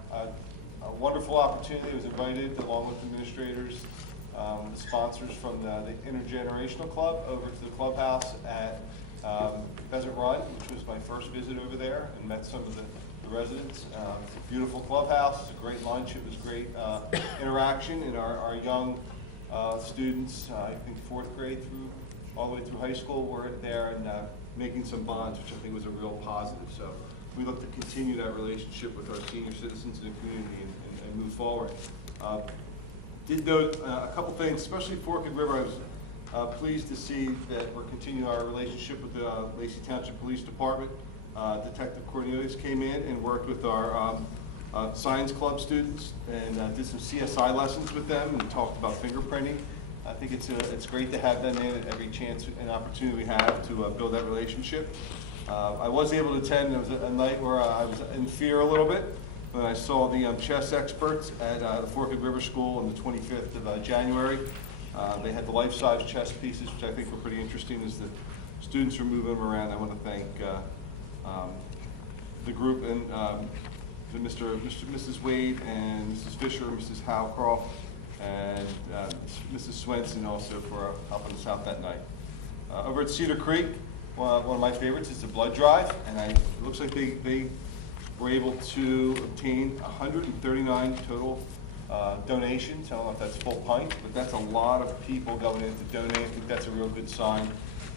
wonderful opportunity. I was invited, along with administrators, the sponsors from the Intergenerational Club, over to the clubhouse at Pheasant Run, which was my first visit over there, and met some of the residents. It's a beautiful clubhouse. It's a great lunch. It was great interaction, and our young students, I think 4th grade through all the way through high school, were there and making some bonds, which I think was a real positive. So we look to continue that relationship with our senior citizens in the community and move forward. Did note a couple things, especially Forked River. I was pleased to see that we're continuing our relationship with the Lacey Township Police Department. Detective Cornelius came in and worked with our science club students and did some CSI lessons with them and talked about fingerprinting. I think it's great to have them in at every chance and opportunity we have to build that relationship. I was able to attend. It was a night where I was in fear a little bit when I saw the chess experts at the Forked River School on the 25th of January. They had the life-size chess pieces, which I think were pretty interesting as the students were moving them around. I want to thank the group and Mrs. Wade and Mrs. Fisher, Mrs. Howcroft, and Mrs. Swenson also for helping us out that night. Over at Cedar Creek, one of my favorites is the blood drive, and it looks like they were able to obtain 139 total donations. I don't know if that's full pint, but that's a lot of people going in to donate. I think that's a real good sign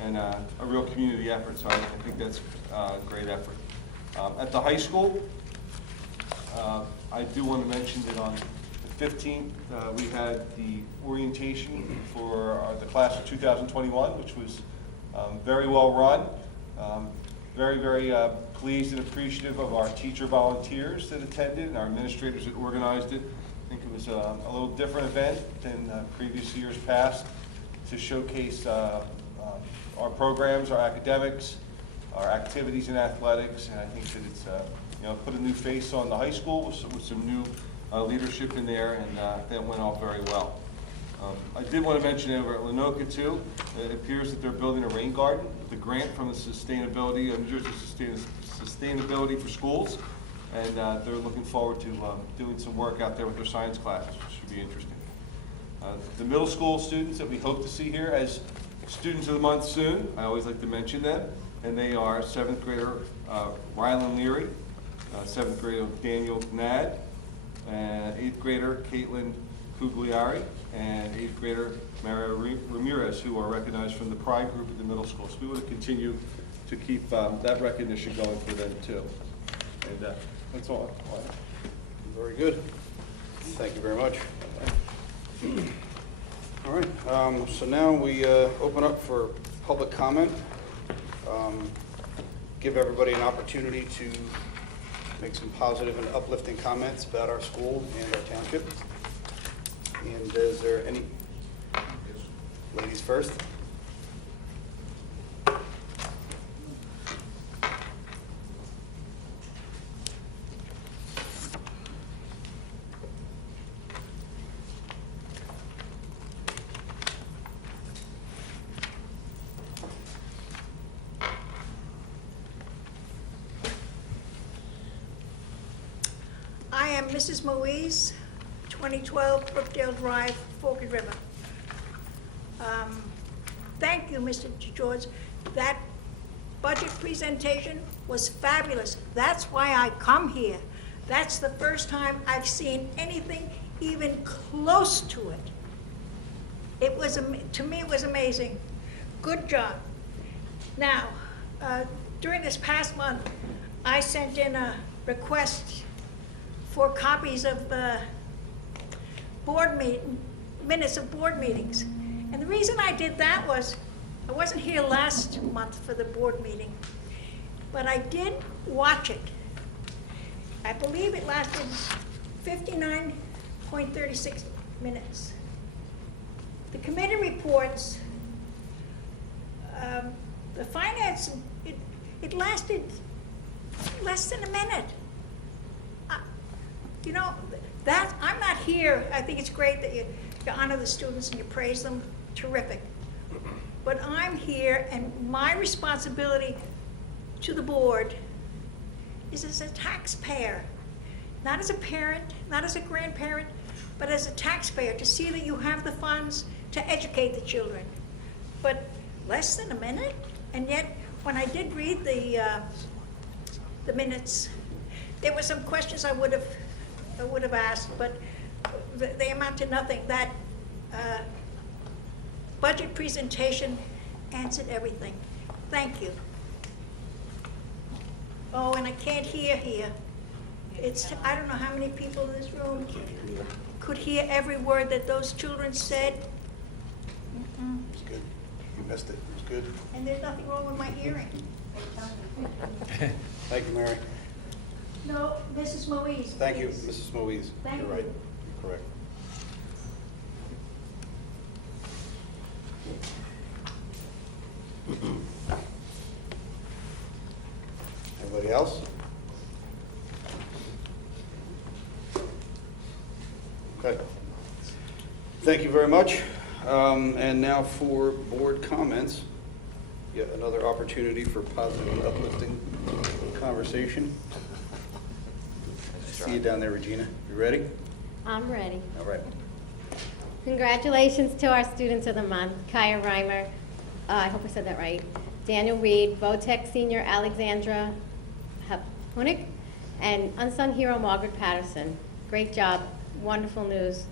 and a real community effort, so I think that's a great effort. At the high school, I do want to mention that on the 15th, we had the orientation for the class of 2021, which was very well run. Very, very pleased and appreciative of our teacher volunteers that attended and our administrators that organized it. I think it was a little different event than previous years past to showcase our programs, our academics, our activities in athletics, and I think that it's put a new face on the high school with some new leadership in there, and that went off very well. I did want to mention over at Lenoka too, it appears that they're building a rain garden with a grant from the New Jersey Sustainability for Schools, and they're looking forward to doing some work out there with their science classes, which should be interesting. The middle school students that we hope to see here as Students of the Month soon, I always like to mention them, and they are 7th grader Rylan Leary, 7th grader Daniel Nad, and 8th grader Caitlin Cugliari, and 8th grader Mario Ramirez, who are recognized from the Pride group at the middle school. So we want to continue to keep that recognition going for them too. And that's all. Very good. Thank you very much. All right, so now we open up for public comment. Give everybody an opportunity to make some positive and uplifting comments about our school and our township. And is there any, ladies first? am Mrs. Moise, 2012 Brookdale Drive, Forked River. Thank you, Mr. George. That budget presentation was fabulous. That's why I come here. That's the first time I've seen anything even close to it. It was, to me, it was amazing. Good job. Now, during this past month, I sent in a request for copies of minutes of board meetings. And the reason I did that was, I wasn't here last month for the board meeting, but I did watch it. I believe it lasted 59.36 minutes. The committee reports, the finance, it lasted less than a minute. You know, that, I'm not here, I think it's great that you honor the students and you praise them, terrific. But I'm here, and my responsibility to the board is as a taxpayer, not as a parent, not as a grandparent, but as a taxpayer, to see that you have the funds to educate the children. But less than a minute? And yet, when I did read the minutes, there were some questions I would have asked, but they amount to nothing. That budget presentation answered everything. Thank you. Oh, and I can't hear here. It's, I don't know how many people in this room could hear every word that those children said. It's good. You missed it. It was good. And there's nothing wrong with my hearing. Thank you, Mary. No, Mrs. Moise. Thank you, please. Mrs. Moise. Thank You're right. you. You're correct. Anybody else? Okay. Thank you very much. And now for board comments. Yet another opportunity for positive and uplifting conversation. See you down there, Regina. You ready? I'm ready. All right. Congratulations to our students of the month, Kaya Reimer, I hope I said that right, Daniel Reed, Votech Senior Alexandra Hunik, and unsung hero Margaret Patterson. Great job, wonderful news.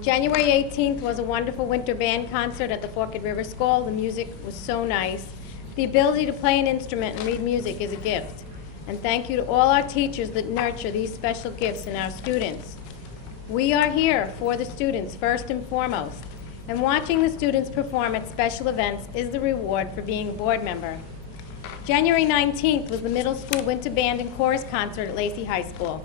January 18th was a wonderful winter band concert at the Forked River School. The music was so nice. The ability to play an instrument and read music is a gift. And thank you to all our teachers that nurture these special gifts in our students. We are here for the students first and foremost, and watching the students perform at special events is the reward for being a board member. January 19th was the middle school winter band and chorus concert at Lacey High School.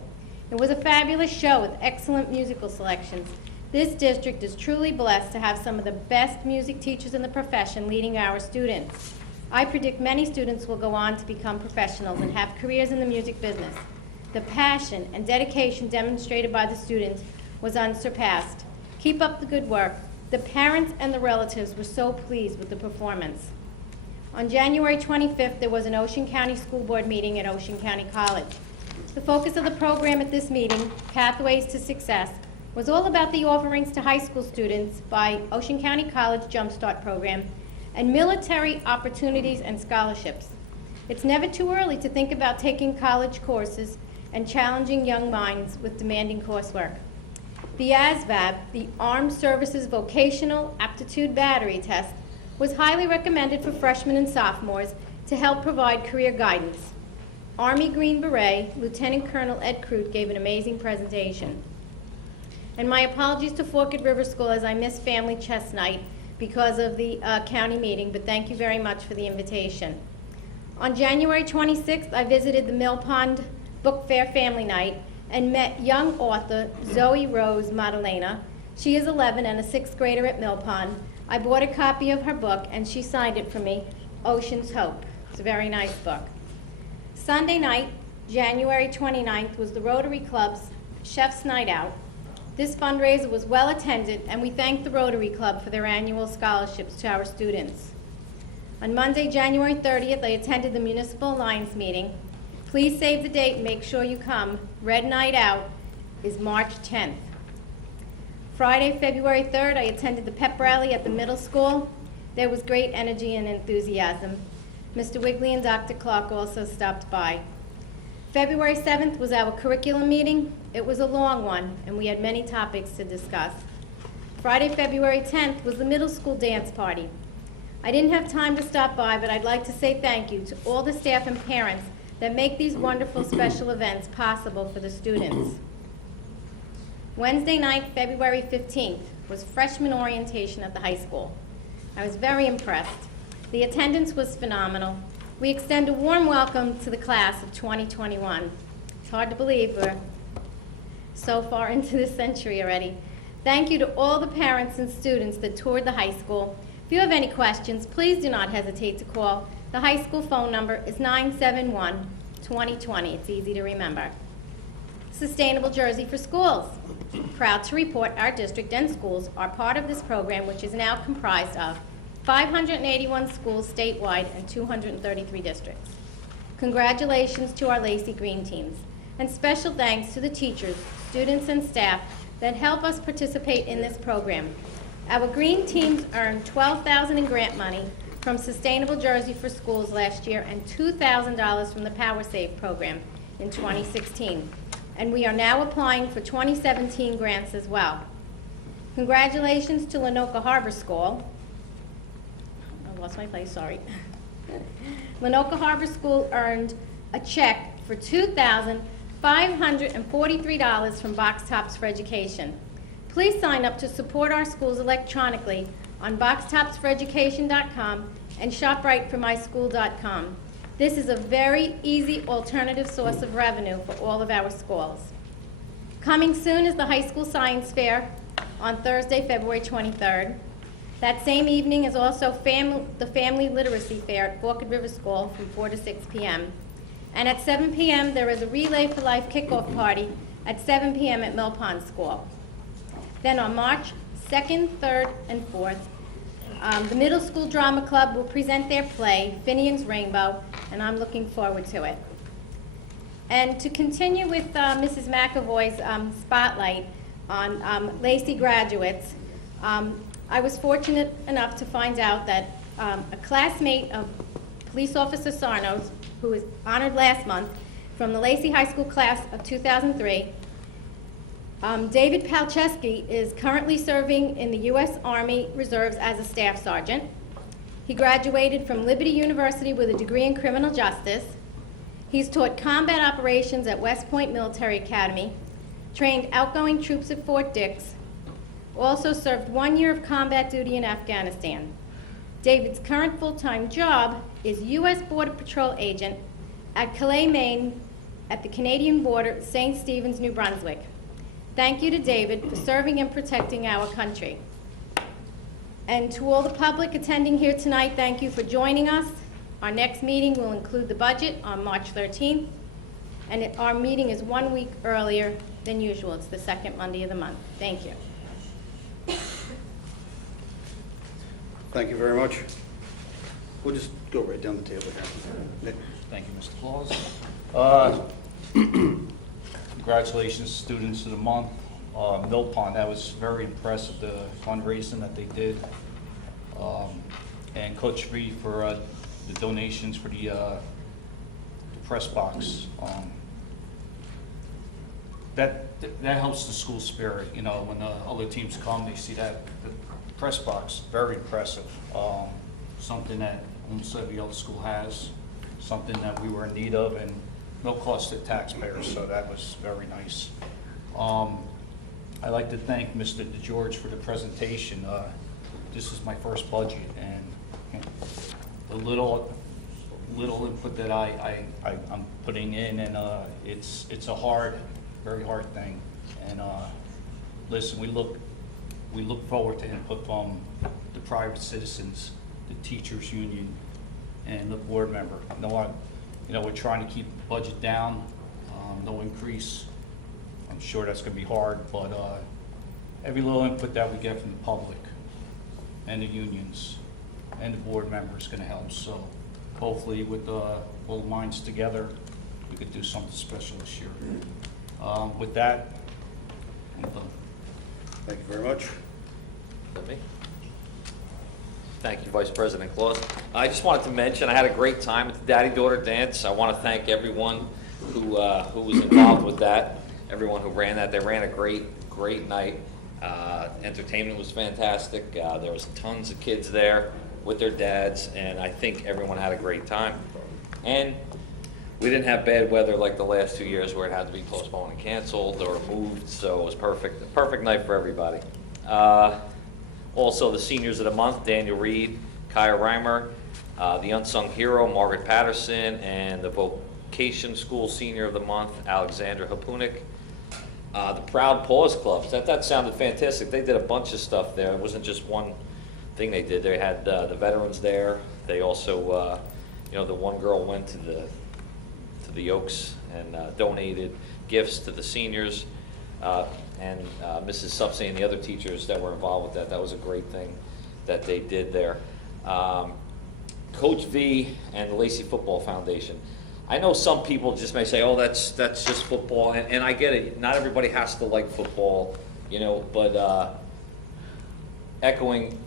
It was a fabulous show with excellent musical selections. This district is truly blessed to have some of the best music teachers in the profession leading our students. I predict many students will go on to become professionals and have careers in the music business. The passion and dedication demonstrated by the students was unsurpassed. Keep up the good work. The parents and the relatives were so pleased with the performance. On January 25th, there was an Ocean County School Board meeting at Ocean County College. The focus of the program at this meeting, Pathways to Success, was all about the offerings to high school students by Ocean County College Jumpstart Program and military opportunities and scholarships. It's never too early to think about taking college courses and challenging young minds with demanding coursework. The ASVAB, the Armed Services Vocational Aptitude Battery Test, was highly recommended for freshmen and sophomores to help provide career guidance. Army Green Beret, Lieutenant Colonel Ed Crute gave an amazing presentation. And my apologies to Forked River School as I missed family chess night because of the county meeting, but thank you very much for the invitation. On January 26th, I visited the Mill Pond Book Fair Family Night and met young author Zoe Rose Madalena. She is 11 and a 6th grader at Mill Pond. I bought a copy of her book and she signed it for me, Ocean's Hope. It's a very nice book. Sunday night, January 29th, was the Rotary Club's Chef's Night Out. This fundraiser was well attended, and we thank the Rotary Club for their annual scholarships to our students. On Monday, January 30th, I attended the Municipal Alliance meeting. Please save the date and make sure you come. Red Night Out, is March 10th. Friday, February 3rd, I attended the pep rally at the middle school. There was great energy and enthusiasm. Mr. Wigley and Dr. Clark also stopped by. February 7th was our curriculum meeting. It was a long one, and we had many topics to discuss. Friday, February 10th was the middle school dance party. I didn't have time to stop by, but I'd like to say thank you to all the staff and parents that make these wonderful special events possible for the students. Wednesday night, February 15th, was freshman orientation at the high school. I was very impressed. The attendance was phenomenal. We extend a warm welcome to the class of 2021. It's hard to believe we're so far into this century already. Thank you to all the parents and students that toured the high school. If you have any questions, please do not hesitate to call. The high school phone number is 971-2020. It's easy to remember. Sustainable Jersey for Schools. Proud to report our district and schools are part of this program, which is now comprised of 581 schools statewide and 233 districts. Congratulations to our Lacey Green teams, and special thanks to the teachers, students, and staff that help us participate in this program. Our green teams earned $12,000 in grant money from Sustainable Jersey for Schools last year and $2,000 from the Power Save program in 2016. And we are now applying for 2017 grants as well. Congratulations to Lenoka Harbor School. I lost my place, sorry. Lenoka Harbor School earned a check for $2,543 from Box Tops for Education. Please sign up to support our schools electronically on boxtopsforeducation.com and shoprightformyschool.com. This is a very easy alternative source of revenue for all of our schools. Coming soon is the High School Science Fair on Thursday, February 23rd. That same evening is also the Family Literacy Fair at Forked River School from 4 to 6 p.m. And at 7 p.m. there is a Relay for Life kickoff party at 7 p.m. at Mill Pond School. Then on March 2nd, 3rd, and 4th, the Middle School Drama Club will present their play, Finian's Rainbow, and I'm looking forward to it. And to continue with Mrs. McAvoy's spotlight on Lacey graduates, I was fortunate enough to find out that a classmate of Police Officer Sarno's, who was honored last month, from the Lacey High School class of 2003, David Palczewski is currently serving in the U.S. Army Reserves as a staff sergeant. He graduated from Liberty University with a degree in criminal justice. He's taught combat operations at West Point Military Academy, trained outgoing troops at Fort Dix, also served 1 year of combat duty in Afghanistan. David's current full-time job is U.S. Border Patrol agent at Calais, Maine, at the Canadian border, St. Stephen's, New Brunswick. Thank you to David for serving and protecting our country. And to all the public attending here tonight, thank you for joining us. Our next meeting will include the budget on March 13th, and our meeting is 1 week earlier than usual. It's the second Monday of the month. Thank you. Thank you very much. We'll just go right down the table here. Nick. Thank you, Mr. Claus. Congratulations, Students of the Month. Mill Pond, that was very impressive, the fundraising that they did. And Coach Reed for the donations for the press box. That helps the school spirit, you know, when the other teams come, they see that the press box, very impressive. Something that almost every other school has, something that we were in need of, and no cost to taxpayers, so that was very nice. I'd like to thank Mr. DeGeorge for the presentation. This is my first budget, and the little input that I'm putting in, and it's a very hard thing. And listen, we look forward to input from the private citizens, the teachers union, and the board member. We're trying to keep the budget down, no increase. I'm sure that's going to be hard, but every little input that we get from the public and the unions and the board members is going to help. So hopefully with all minds together, we could do something special this year. With that, Thank you very much. Is that me? Thank you, Vice President Claus. I just wanted to mention, I had a great time at the Daddy-Daughter Dance. I want to thank everyone who was involved with that, everyone who ran that. They ran a great night. Entertainment was fantastic. There was tons of kids there with their dads, and I think everyone had a great time. And we didn't have bad weather like the last 2 years where it had to be postponed and canceled or moved, so it was perfect. A perfect night for everybody. Also, the seniors of the month, Daniel Reed, Kaya Reimer, the unsung hero, Margaret Patterson, and the vocation school senior of the month, Alexandra Hapunik. The Proud Paws Clubs, that sounded fantastic. They did a bunch of stuff there. It wasn't just one thing they did. They had the veterans there. They also, the one girl went to the Oaks and donated gifts to the seniors. And Mrs. Subsey and the other teachers that were involved with that. That was a great thing that they did there. Coach V and the Lacey Football Foundation. I know some people just may say, oh, that's just football, and I get it. Not everybody has to like football, but echoing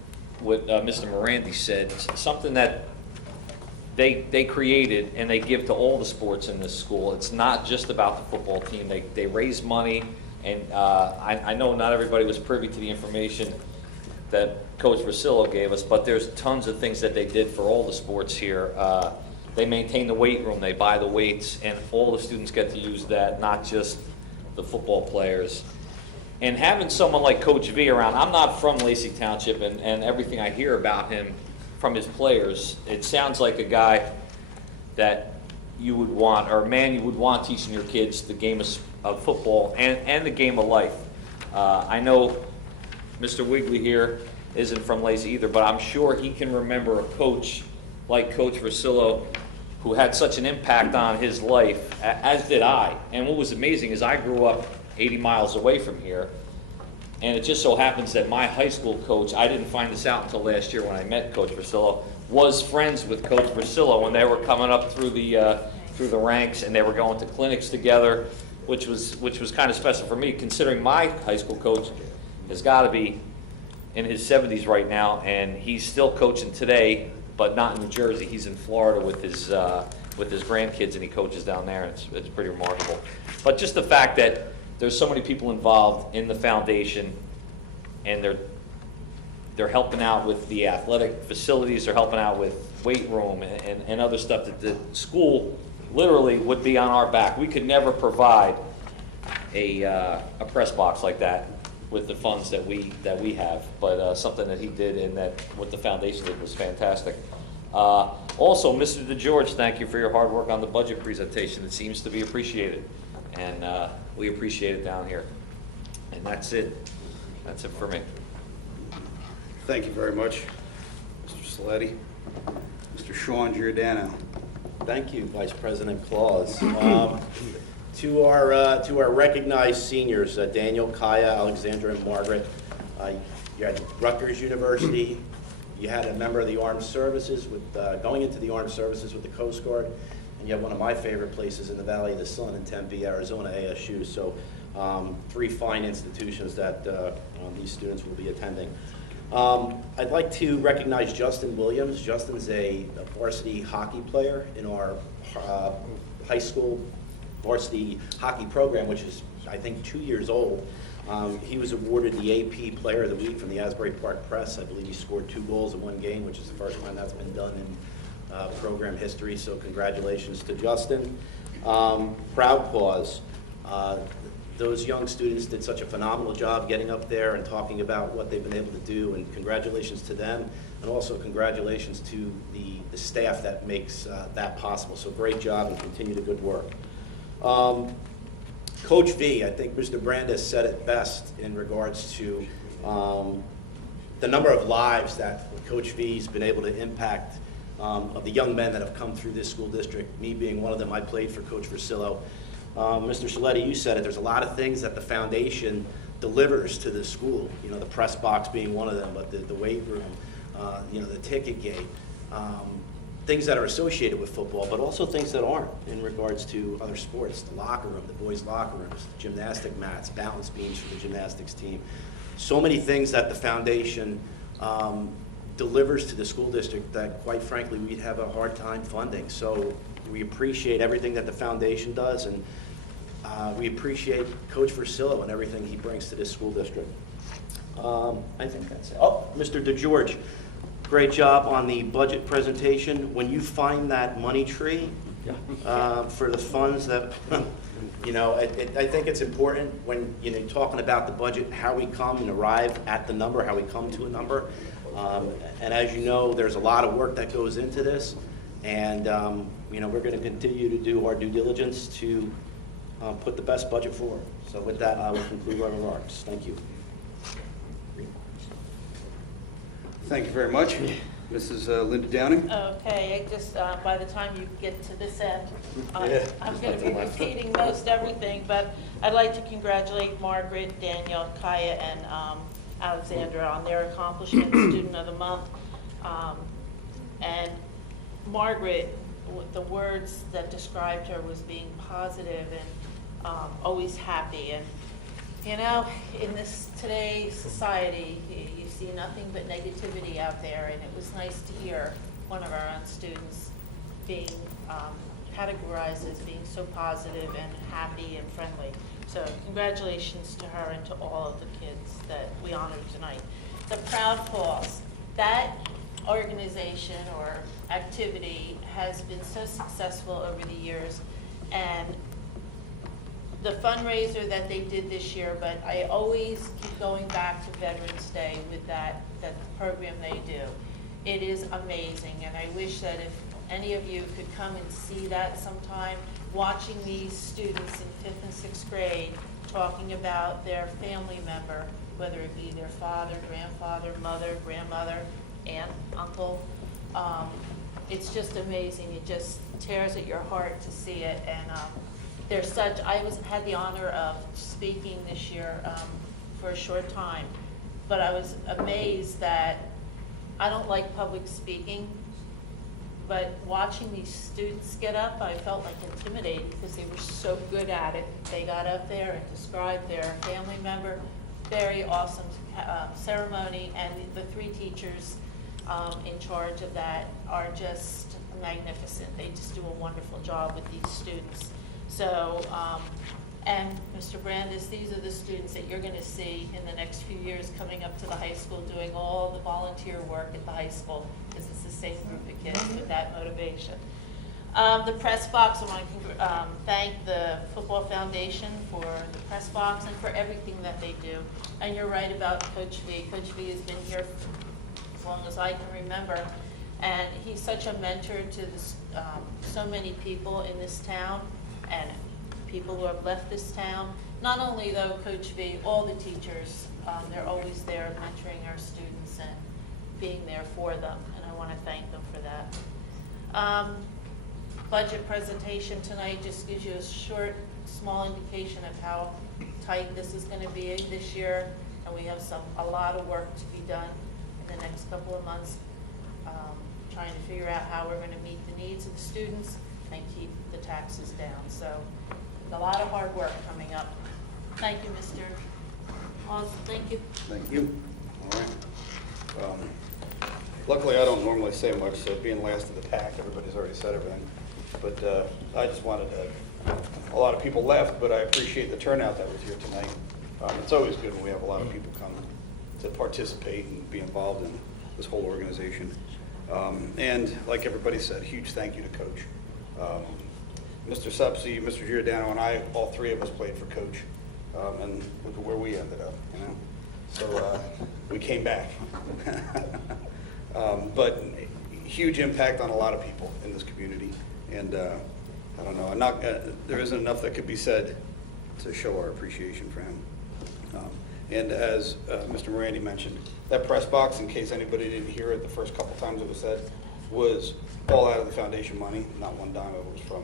what Mr. Morandi said, something that they created and they give to all the sports in this school. It's not just about the football team. They raise money. And I know not everybody was privy to the information that Coach Rosillo gave us, but there's tons of things that they did for all the sports here. They maintain the weight room, they buy the weights, and all the students get to use that, not just the football players. And having someone like Coach V around, I'm not from Lacey Township, and everything I hear about him from his players, it sounds like a guy that you would want, or a man you would want teaching your kids the game of football and the game of life. I know Mr. Wigley here isn't from Lacey either, but I'm sure he can remember a coach like Coach Rosillo who had such an impact on his life, as did I. And what was amazing is I grew up 80 miles away from here, and it just so happens that my high school coach, I didn't find this out until last year when I met Coach Rosillo, was friends with Coach Rosillo when they were coming up through the ranks, and they were going to clinics together, which was kind of special for me, considering my high school coach has got to be in his 70s right now, and he's still coaching today, but not in New Jersey. He's in Florida with his grandkids, and he coaches down there. It's pretty remarkable. But just the fact that there's so many people involved in the foundation, and they're helping out with the athletic facilities, they're helping out with weight room and other stuff that the school literally would be on our back. We could never provide a press box like that with the funds that we have, but something that he did and that what the foundation did was fantastic. Also, Mr. DeGeorge, thank you for your hard work on the budget presentation. It seems to be appreciated, and we appreciate it down here. And that's it. That's it for me. Thank you very much, Mr. Saletti. Mr. Sean Giordano. Thank you, Vice President Claus. To our recognized seniors, Daniel, Kaya, Alexandra, and Margaret, you had Rutgers University, you had a member of the Armed Services going into the Armed Services with the Coast Guard, and you have one of my favorite places in the Valley of the Sun in Tempe, Arizona, ASU. So 3 fine institutions that these students will be attending. I'd like to recognize Justin Williams. Justin's a varsity hockey player in our high school varsity hockey program, which is, I think, 2 years old. He was awarded the AP Player of the Week from the Asbury Park Press. I believe he scored 2 goals in 1 game, which is the first time that's been done in program history, so congratulations to Justin. Proud Paws. Those young students did such a phenomenal job getting up there and talking about what they've been able to do, and congratulations to them, and also congratulations to the staff that makes that possible. So great job and continue the good work. Coach V, I think Mr. Brandes said it best in regards to the number of lives that Coach V's been able to impact of the young men that have come through this school district, me being one of them. I played for Coach Rosillo. Mr. Saletti, you said it, there's a lot of things that the foundation delivers to the school, the press box being one of them, but the weight room, the ticket gate, things that are associated with football, but also things that aren't in regards to other sports. The locker room, the boys' locker rooms, gymnastic mats, balance beams for the gymnastics team. So many things that the foundation delivers to the school district that, quite frankly, we'd have a hard time funding. So we appreciate everything that the foundation does, and we appreciate Coach Versillo and everything he brings to this school district. I think that's it. Oh, Mr. DeGeorge, great job on the budget presentation. When you find that money tree for the funds that, you know, I think it's important when, you know, talking about the budget, how we come and arrive at the number, how we come to a number. And as you know, there's a lot of work that goes into this, and you know, we're going to continue to do our due diligence to put the best budget forward. So with that, I will conclude my remarks. Thank you. Thank you very much. Mrs. Linda Downing? Okay, I just, by the time you get to this end, Yeah. I'm going to be repeating most everything, but I'd like to congratulate Margaret, Danielle, Kaya, and Alexandra on their accomplishments, Student of the Month. And Margaret, the words that described her was being positive and always happy. And you know, in this today's society, you see nothing but negativity out there, and it was nice to hear one of our own students being categorized as being so positive and happy and friendly. So congratulations to her and to all of the kids that we honored tonight. The Proud Paws, that organization or activity has been so successful over the years, and the fundraiser that they did this year, but I always keep going back to Veterans Day with that program they do. It is amazing, and I wish that if any of you could come and see that sometime, watching these students in 5th and 6th grade talking about their family member, whether it be their father, grandfather, mother, grandmother, aunt, uncle. It's just amazing. It just tears at your heart to see it. And they're such, had the honor of speaking this year for a short time, but I was amazed that I don't like public speaking, but watching these students get up, I felt like intimidated because they were so good at it. They got up there and described their family member. Very awesome ceremony, and the 3 teachers in charge of that are just magnificent. They just do a wonderful job with these students. So, and Mr. Brandis, these are the students that you're going to see in the next few years coming up to the high school doing all the volunteer work at the high school, because it's the same group of kids with that motivation. The press box, I want to thank the Football Foundation for the press box and for everything that they do. And you're right about Coach V. Coach V has been here as long as I can remember, and he's such a mentor to this, so many people in this town and people who have left this town. Not only though Coach V, all the teachers, they're always there mentoring our students and being there for them, and I want to thank them for that. Budget presentation tonight just gives you a short, small indication of how tight this is going to be this year, and we have a lot of work to be done in the next couple of months, trying to figure out how we're going to meet the needs of the students and keep the taxes down. So a lot of hard work coming up. Thank you, Mr. Laws. Thank you. Thank you. All right. Luckily, I don't normally say much, so being last of the pack, everybody's already said everything. But I just wanted to, a lot of people left, but I appreciate the turnout that was here tonight. It's always good when we have a lot of people come to participate and be involved in this whole organization. And like everybody said, huge thank you to Coach. Mr. Supsey, Mr. Giordano, and I, all 3 of us played for Coach. And look at where we ended up, you know. So we came back. But huge impact on a lot of people in this community. And I don't know, there isn't enough that could be said to show our appreciation for him. And as Mr. Morandi mentioned, that press box, in case anybody didn't hear it the first couple times it was said, was all out of the foundation money. Not one dime of it was from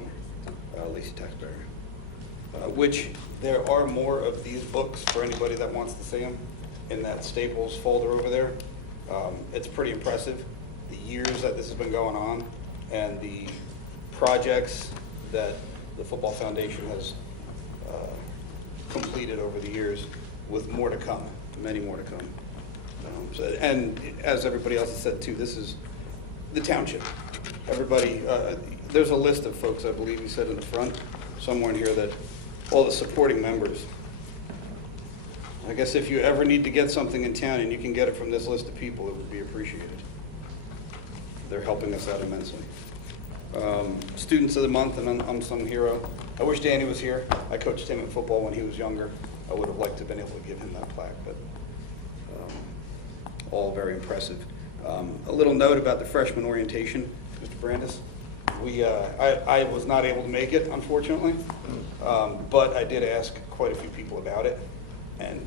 Lacey Taxpayer. Which there are more of these books for anybody that wants to see them in that Staples folder over there. It's pretty impressive, the years that this has been going on, and the projects that the Football Foundation has completed over the years, with more to come, many more to come. And as everybody else has said too, this is the township. Everybody, there's a list of folks, I believe you said in the front, somewhere in here, that all the supporting members. I guess if you ever need to get something in town and you can get it from this list of people, it would be appreciated. They're helping us out immensely. Students of the month and unsung hero. I wish Danny was here. I coached him in football when he was younger. I would have liked to have been able to give him that plaque, but all very impressive. A little note about the freshman orientation, Mr. Brandis. I was not able to make it, unfortunately, but I did ask quite a few people about it, and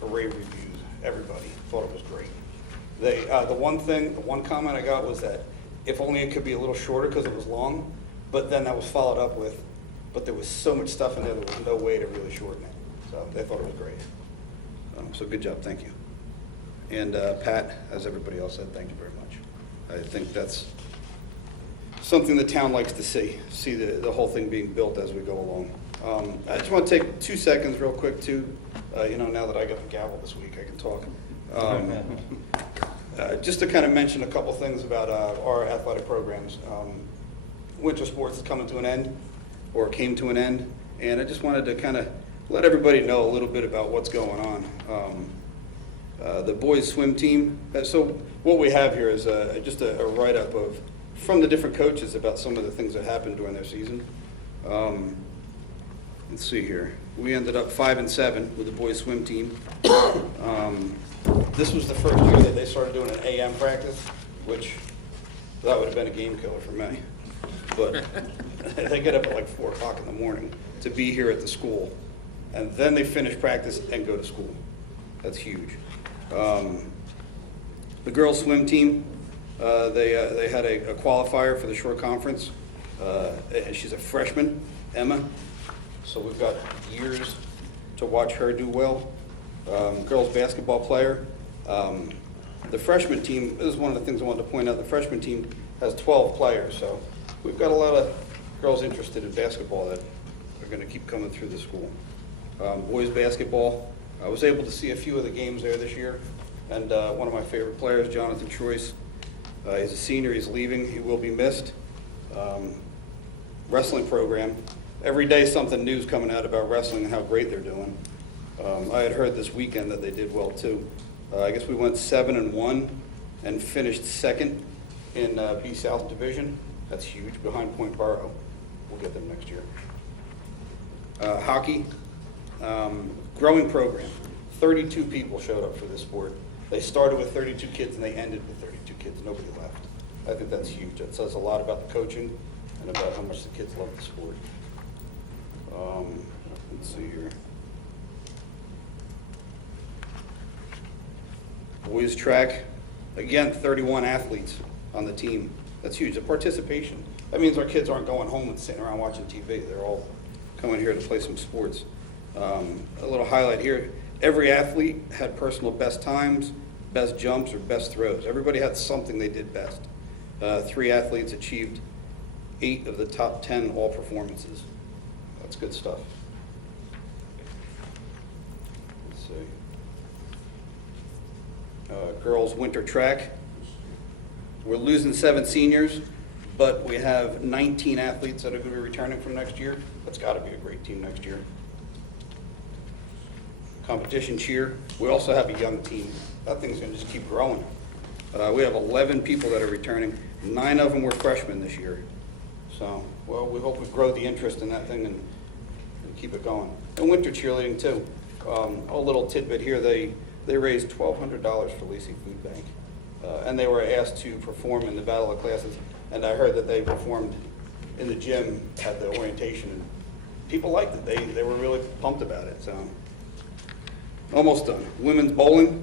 rave reviews. Everybody thought it was great. The one comment I got was that if only it could be a little shorter because it was long, but then that was followed up with, but there was so much stuff in there, there was no way to really shorten it. So they thought it was great. So good job, thank you. And Pat, as everybody else said, thank you very much. I think that's something the town likes to see the whole thing being built as we go along. I just want to take 2 seconds real quick too. Now that I got the gavel this week, I can talk. Just to kind of mention a couple things about our athletic programs. Winter sports is coming to an end, or came to an end, and I just wanted to kind of let everybody know a little bit about what's going on. The boys swim team, so what we have here is just a write-up from the different coaches about some of the things that happened during their season. Let's see here. We ended up 5-7 with the boys swim team. This was the first year that they started doing an AM practice, which that would have been a game killer for me. But they get up at like 4 o'clock in the morning to be here at the school. And then they finish practice and go to school. That's huge. The girls swim team, they had a qualifier for the short conference. And she's a freshman, Emma. So we've got years to watch her do well. Girls basketball player. The freshman team, this is one of the things I wanted to point out, the freshman team has 12 players, so we've got a lot of girls interested in basketball that are going to keep coming through the school. Boys basketball, I was able to see a few of the games there this year, and one of my favorite players, Jonathan Troyce, he's a senior, he's leaving, he will be missed. Wrestling program, every day something new's coming out about wrestling and how great they're doing. I had heard this weekend that they did well too. I guess we went 7-1 and finished second in B South Division. That's huge, behind Point Borough. We'll get them next year. Hockey, growing program. 32 people showed up for this sport. They started with 32 kids and they ended with 32 kids. Nobody left. I think that's huge. That says a lot about the coaching and about how much the kids love the sport. Let's see here. Boys track, again, 31 athletes on the team. That's huge. The participation. That means our kids aren't going home and sitting around watching TV. They're all coming here to play some sports. A little highlight here. Every athlete had personal best times, best jumps, or best throws. Everybody had something they did best. 3 athletes achieved 8 of the top 10 all performances. That's good stuff. Let's see. Girls winter track. We're losing 7 seniors, but we have 19 athletes that are going to be returning from next year. That's got to be a great team next year. Competition cheer. We also have a young team. That thing's going to just keep growing. We have 11 people that are returning. 9 of them were freshmen this year. So, well, we hope we grow the interest in that thing and keep it going. And winter cheerleading too. A little tidbit here. They raised $1,200 for Lacey Food Bank. And they were asked to perform in the Battle of Classes. And I heard that they performed in the gym at the orientation. And people liked it. They were really pumped about it. So, almost done. Women's bowling.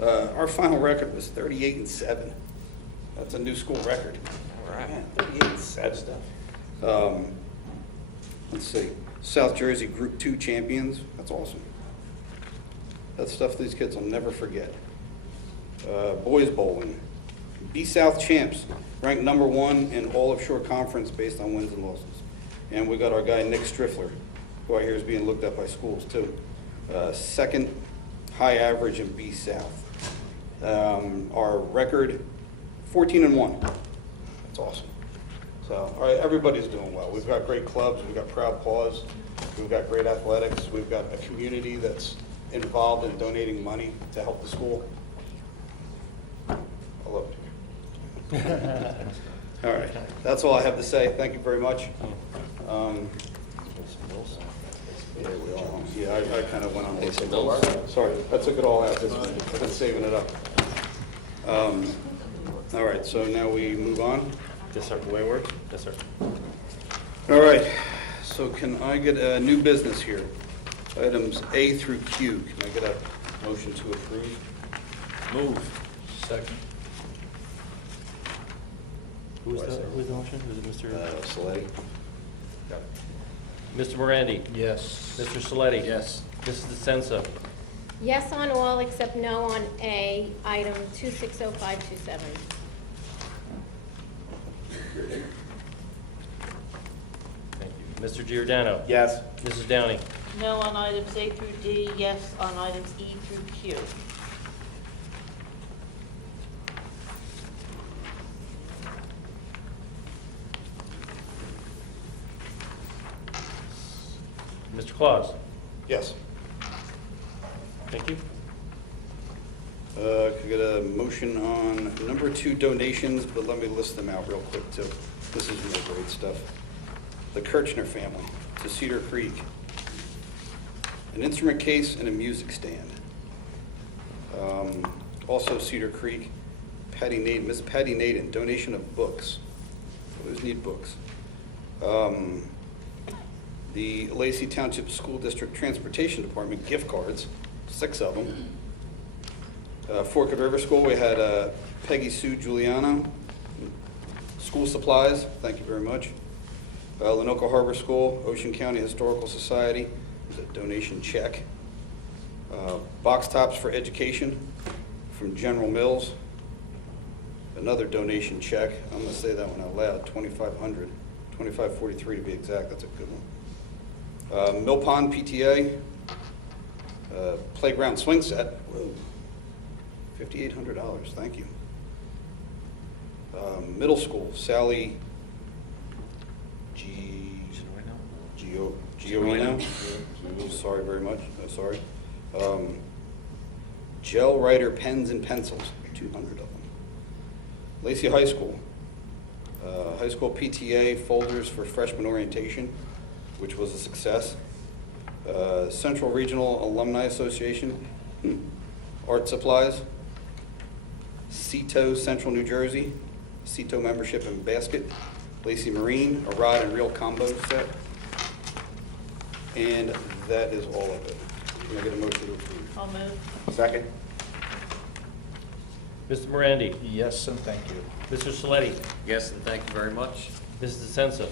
Our final record was 38-7. That's a new school record. All right. Man, 38-7 stuff. Let's see. South Jersey Group 2 champions. That's awesome. That's stuff these kids will never forget. Boys bowling. B South champs, ranked number 1 in all of Shore Conference based on wins and losses. And we got our guy Nick Striffler, who I hear is being looked at by schools too. Second high average in B South. Our record, 14-1. That's awesome. So, all right, everybody's doing well. We've got great clubs, we've got Proud Paws, we've got great athletics, we've got a community that's involved in donating money to help the school. I love it. All right, that's all I have to say. Thank you very much. Yeah, I kind of went on a little bit. Sorry, I took it all out. I've been saving it up. All right, so now we move on. Yes, sir. Wayward? Yes, sir. All right, so can I get a new business here? Items A through Q. Can I get a motion to approve? Move. Second. Who was the motion? Was it Mr.? Saletti? Mr. Morandi? Yes. Mr. Saletti? Yes. Mrs. DeSenza? Yes on all except no on A, item 260527. Thank you. Mr. Giordano? Yes. Mrs. Downing? No on items A through D, yes on items E through Q. Mr. Claus? Yes. Thank you. Could I get a motion on number 2 donations, but let me list them out real quick too. This is really great stuff. The Kirchner family to Cedar Creek. An instrument case and a music stand. Also Cedar Creek, Miss Patty Naden, donation of books. Always need books. The Lacey Township School District Transportation Department gift cards, 6 of them. Forked River School, we had Peggy Sue Giuliano. School supplies, thank you very much. Lenoka Harbor School, Ocean County Historical Society, there's a donation check. Box tops for education from General Mills. Another donation check, I'm gonna say that one out loud, $2,500, $2,543 to be exact, that's a good one. Mill Pond PTA, playground swing set, whoa, $5,800, thank you. Middle school, Sally Gioino, sorry very much, sorry. Gel writer pens and pencils, 200 of them. Lacey High School, high school PTA folders for freshman orientation, which was a success. Central Regional Alumni Association, art supplies. CETO Central New Jersey, CETO membership and basket. Lacey Marine, a rod and reel combo set. And that is all of it. Can I get a motion to approve? I'll move. Second? Mr. Morandi? Yes, and thank you. Mr. Saletti? Yes, and thank you very much. Mrs. DeSenza?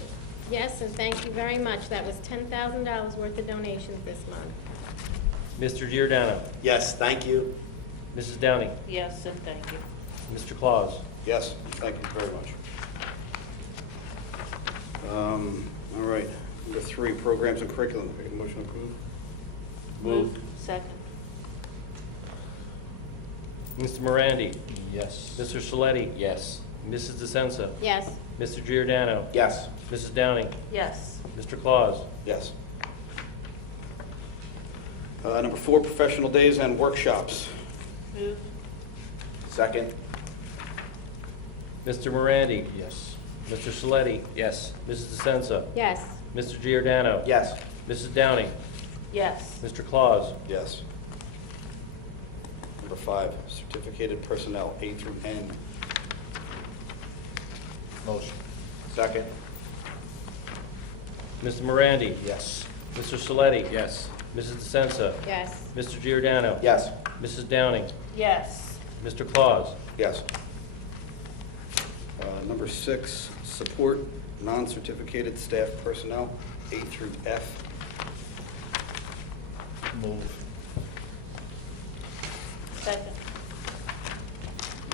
Yes, and thank you very much. That was $10,000 worth of donations this month. Mr. Giordano? Yes, thank you. Mrs. Downing? Yes, and thank you. Mr. Claus? Yes, thank you very much. All right, number 3, programs and curriculum. Can I get a motion to approve? Move. Second. Mr. Morandi? Yes. Mr. Saletti? Yes. Mrs. DeSenza? Yes. Mr. Giordano? Yes. Mrs. Downing? Yes. Mr. Claus? Yes. Number 4, professional days and workshops. Move. Second? Mr. Morandi? Yes. Mr. Saletti? Yes. Mrs. DeSenza? Yes. Mr. Giordano? Yes. Mrs. Downing? Yes. Mr. Claus? Yes. Number 5, certificated personnel, A through N. Motion. Second? Mr. Morandi? Yes. Mr. Saletti? Yes. Mrs. DeSenza? Yes. Mr. Giordano? Yes. Mrs. Downing? Yes. Mr. Claus? Yes. Number 6, support non-certificated staff personnel, A through F. Move. Second.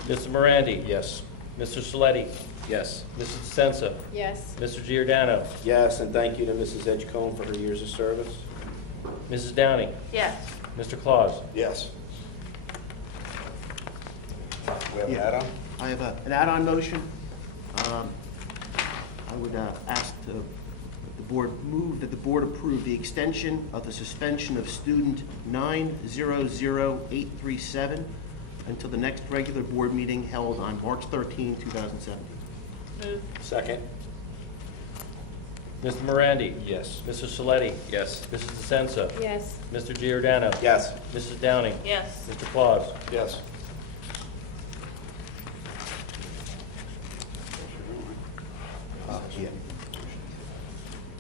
Mr. Morandi? Yes. Mr. Saletti? Yes. Mrs. DeSenza? Yes. Mr. Giordano? Yes, and thank you to Mrs. Edgecombe for her years of service. Mrs. Downing? Yes. Mr. Claus? Yes. We have an Yeah. add-on? I have an add-on motion. I would ask that the board move that the board approve the extension of the suspension of student 900837 until the next regular board meeting held on March 13, 2017. Move. Second. Mr. Morandi? Yes. Mr. Saletti? Yes. Mrs. DeSenza? Yes. Mr. Giordano? Yes. Mrs. Downing? Yes. Mr. Claus? Yes.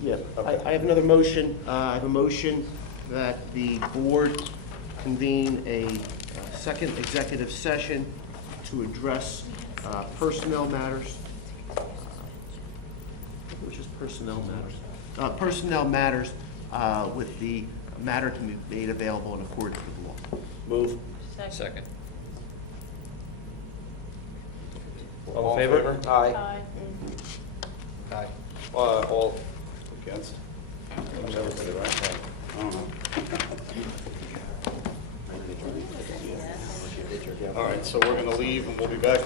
Yeah, I have another motion. I have a motion that the board convene a second executive session to address personnel matters. Which is personnel matters? Personnel matters with the matter to be made available in accordance with the law. Move. Second. All in favor? Aye. Aye. Aye. All against? Everybody, right? I don't know. All right, so we're going to leave and we'll be back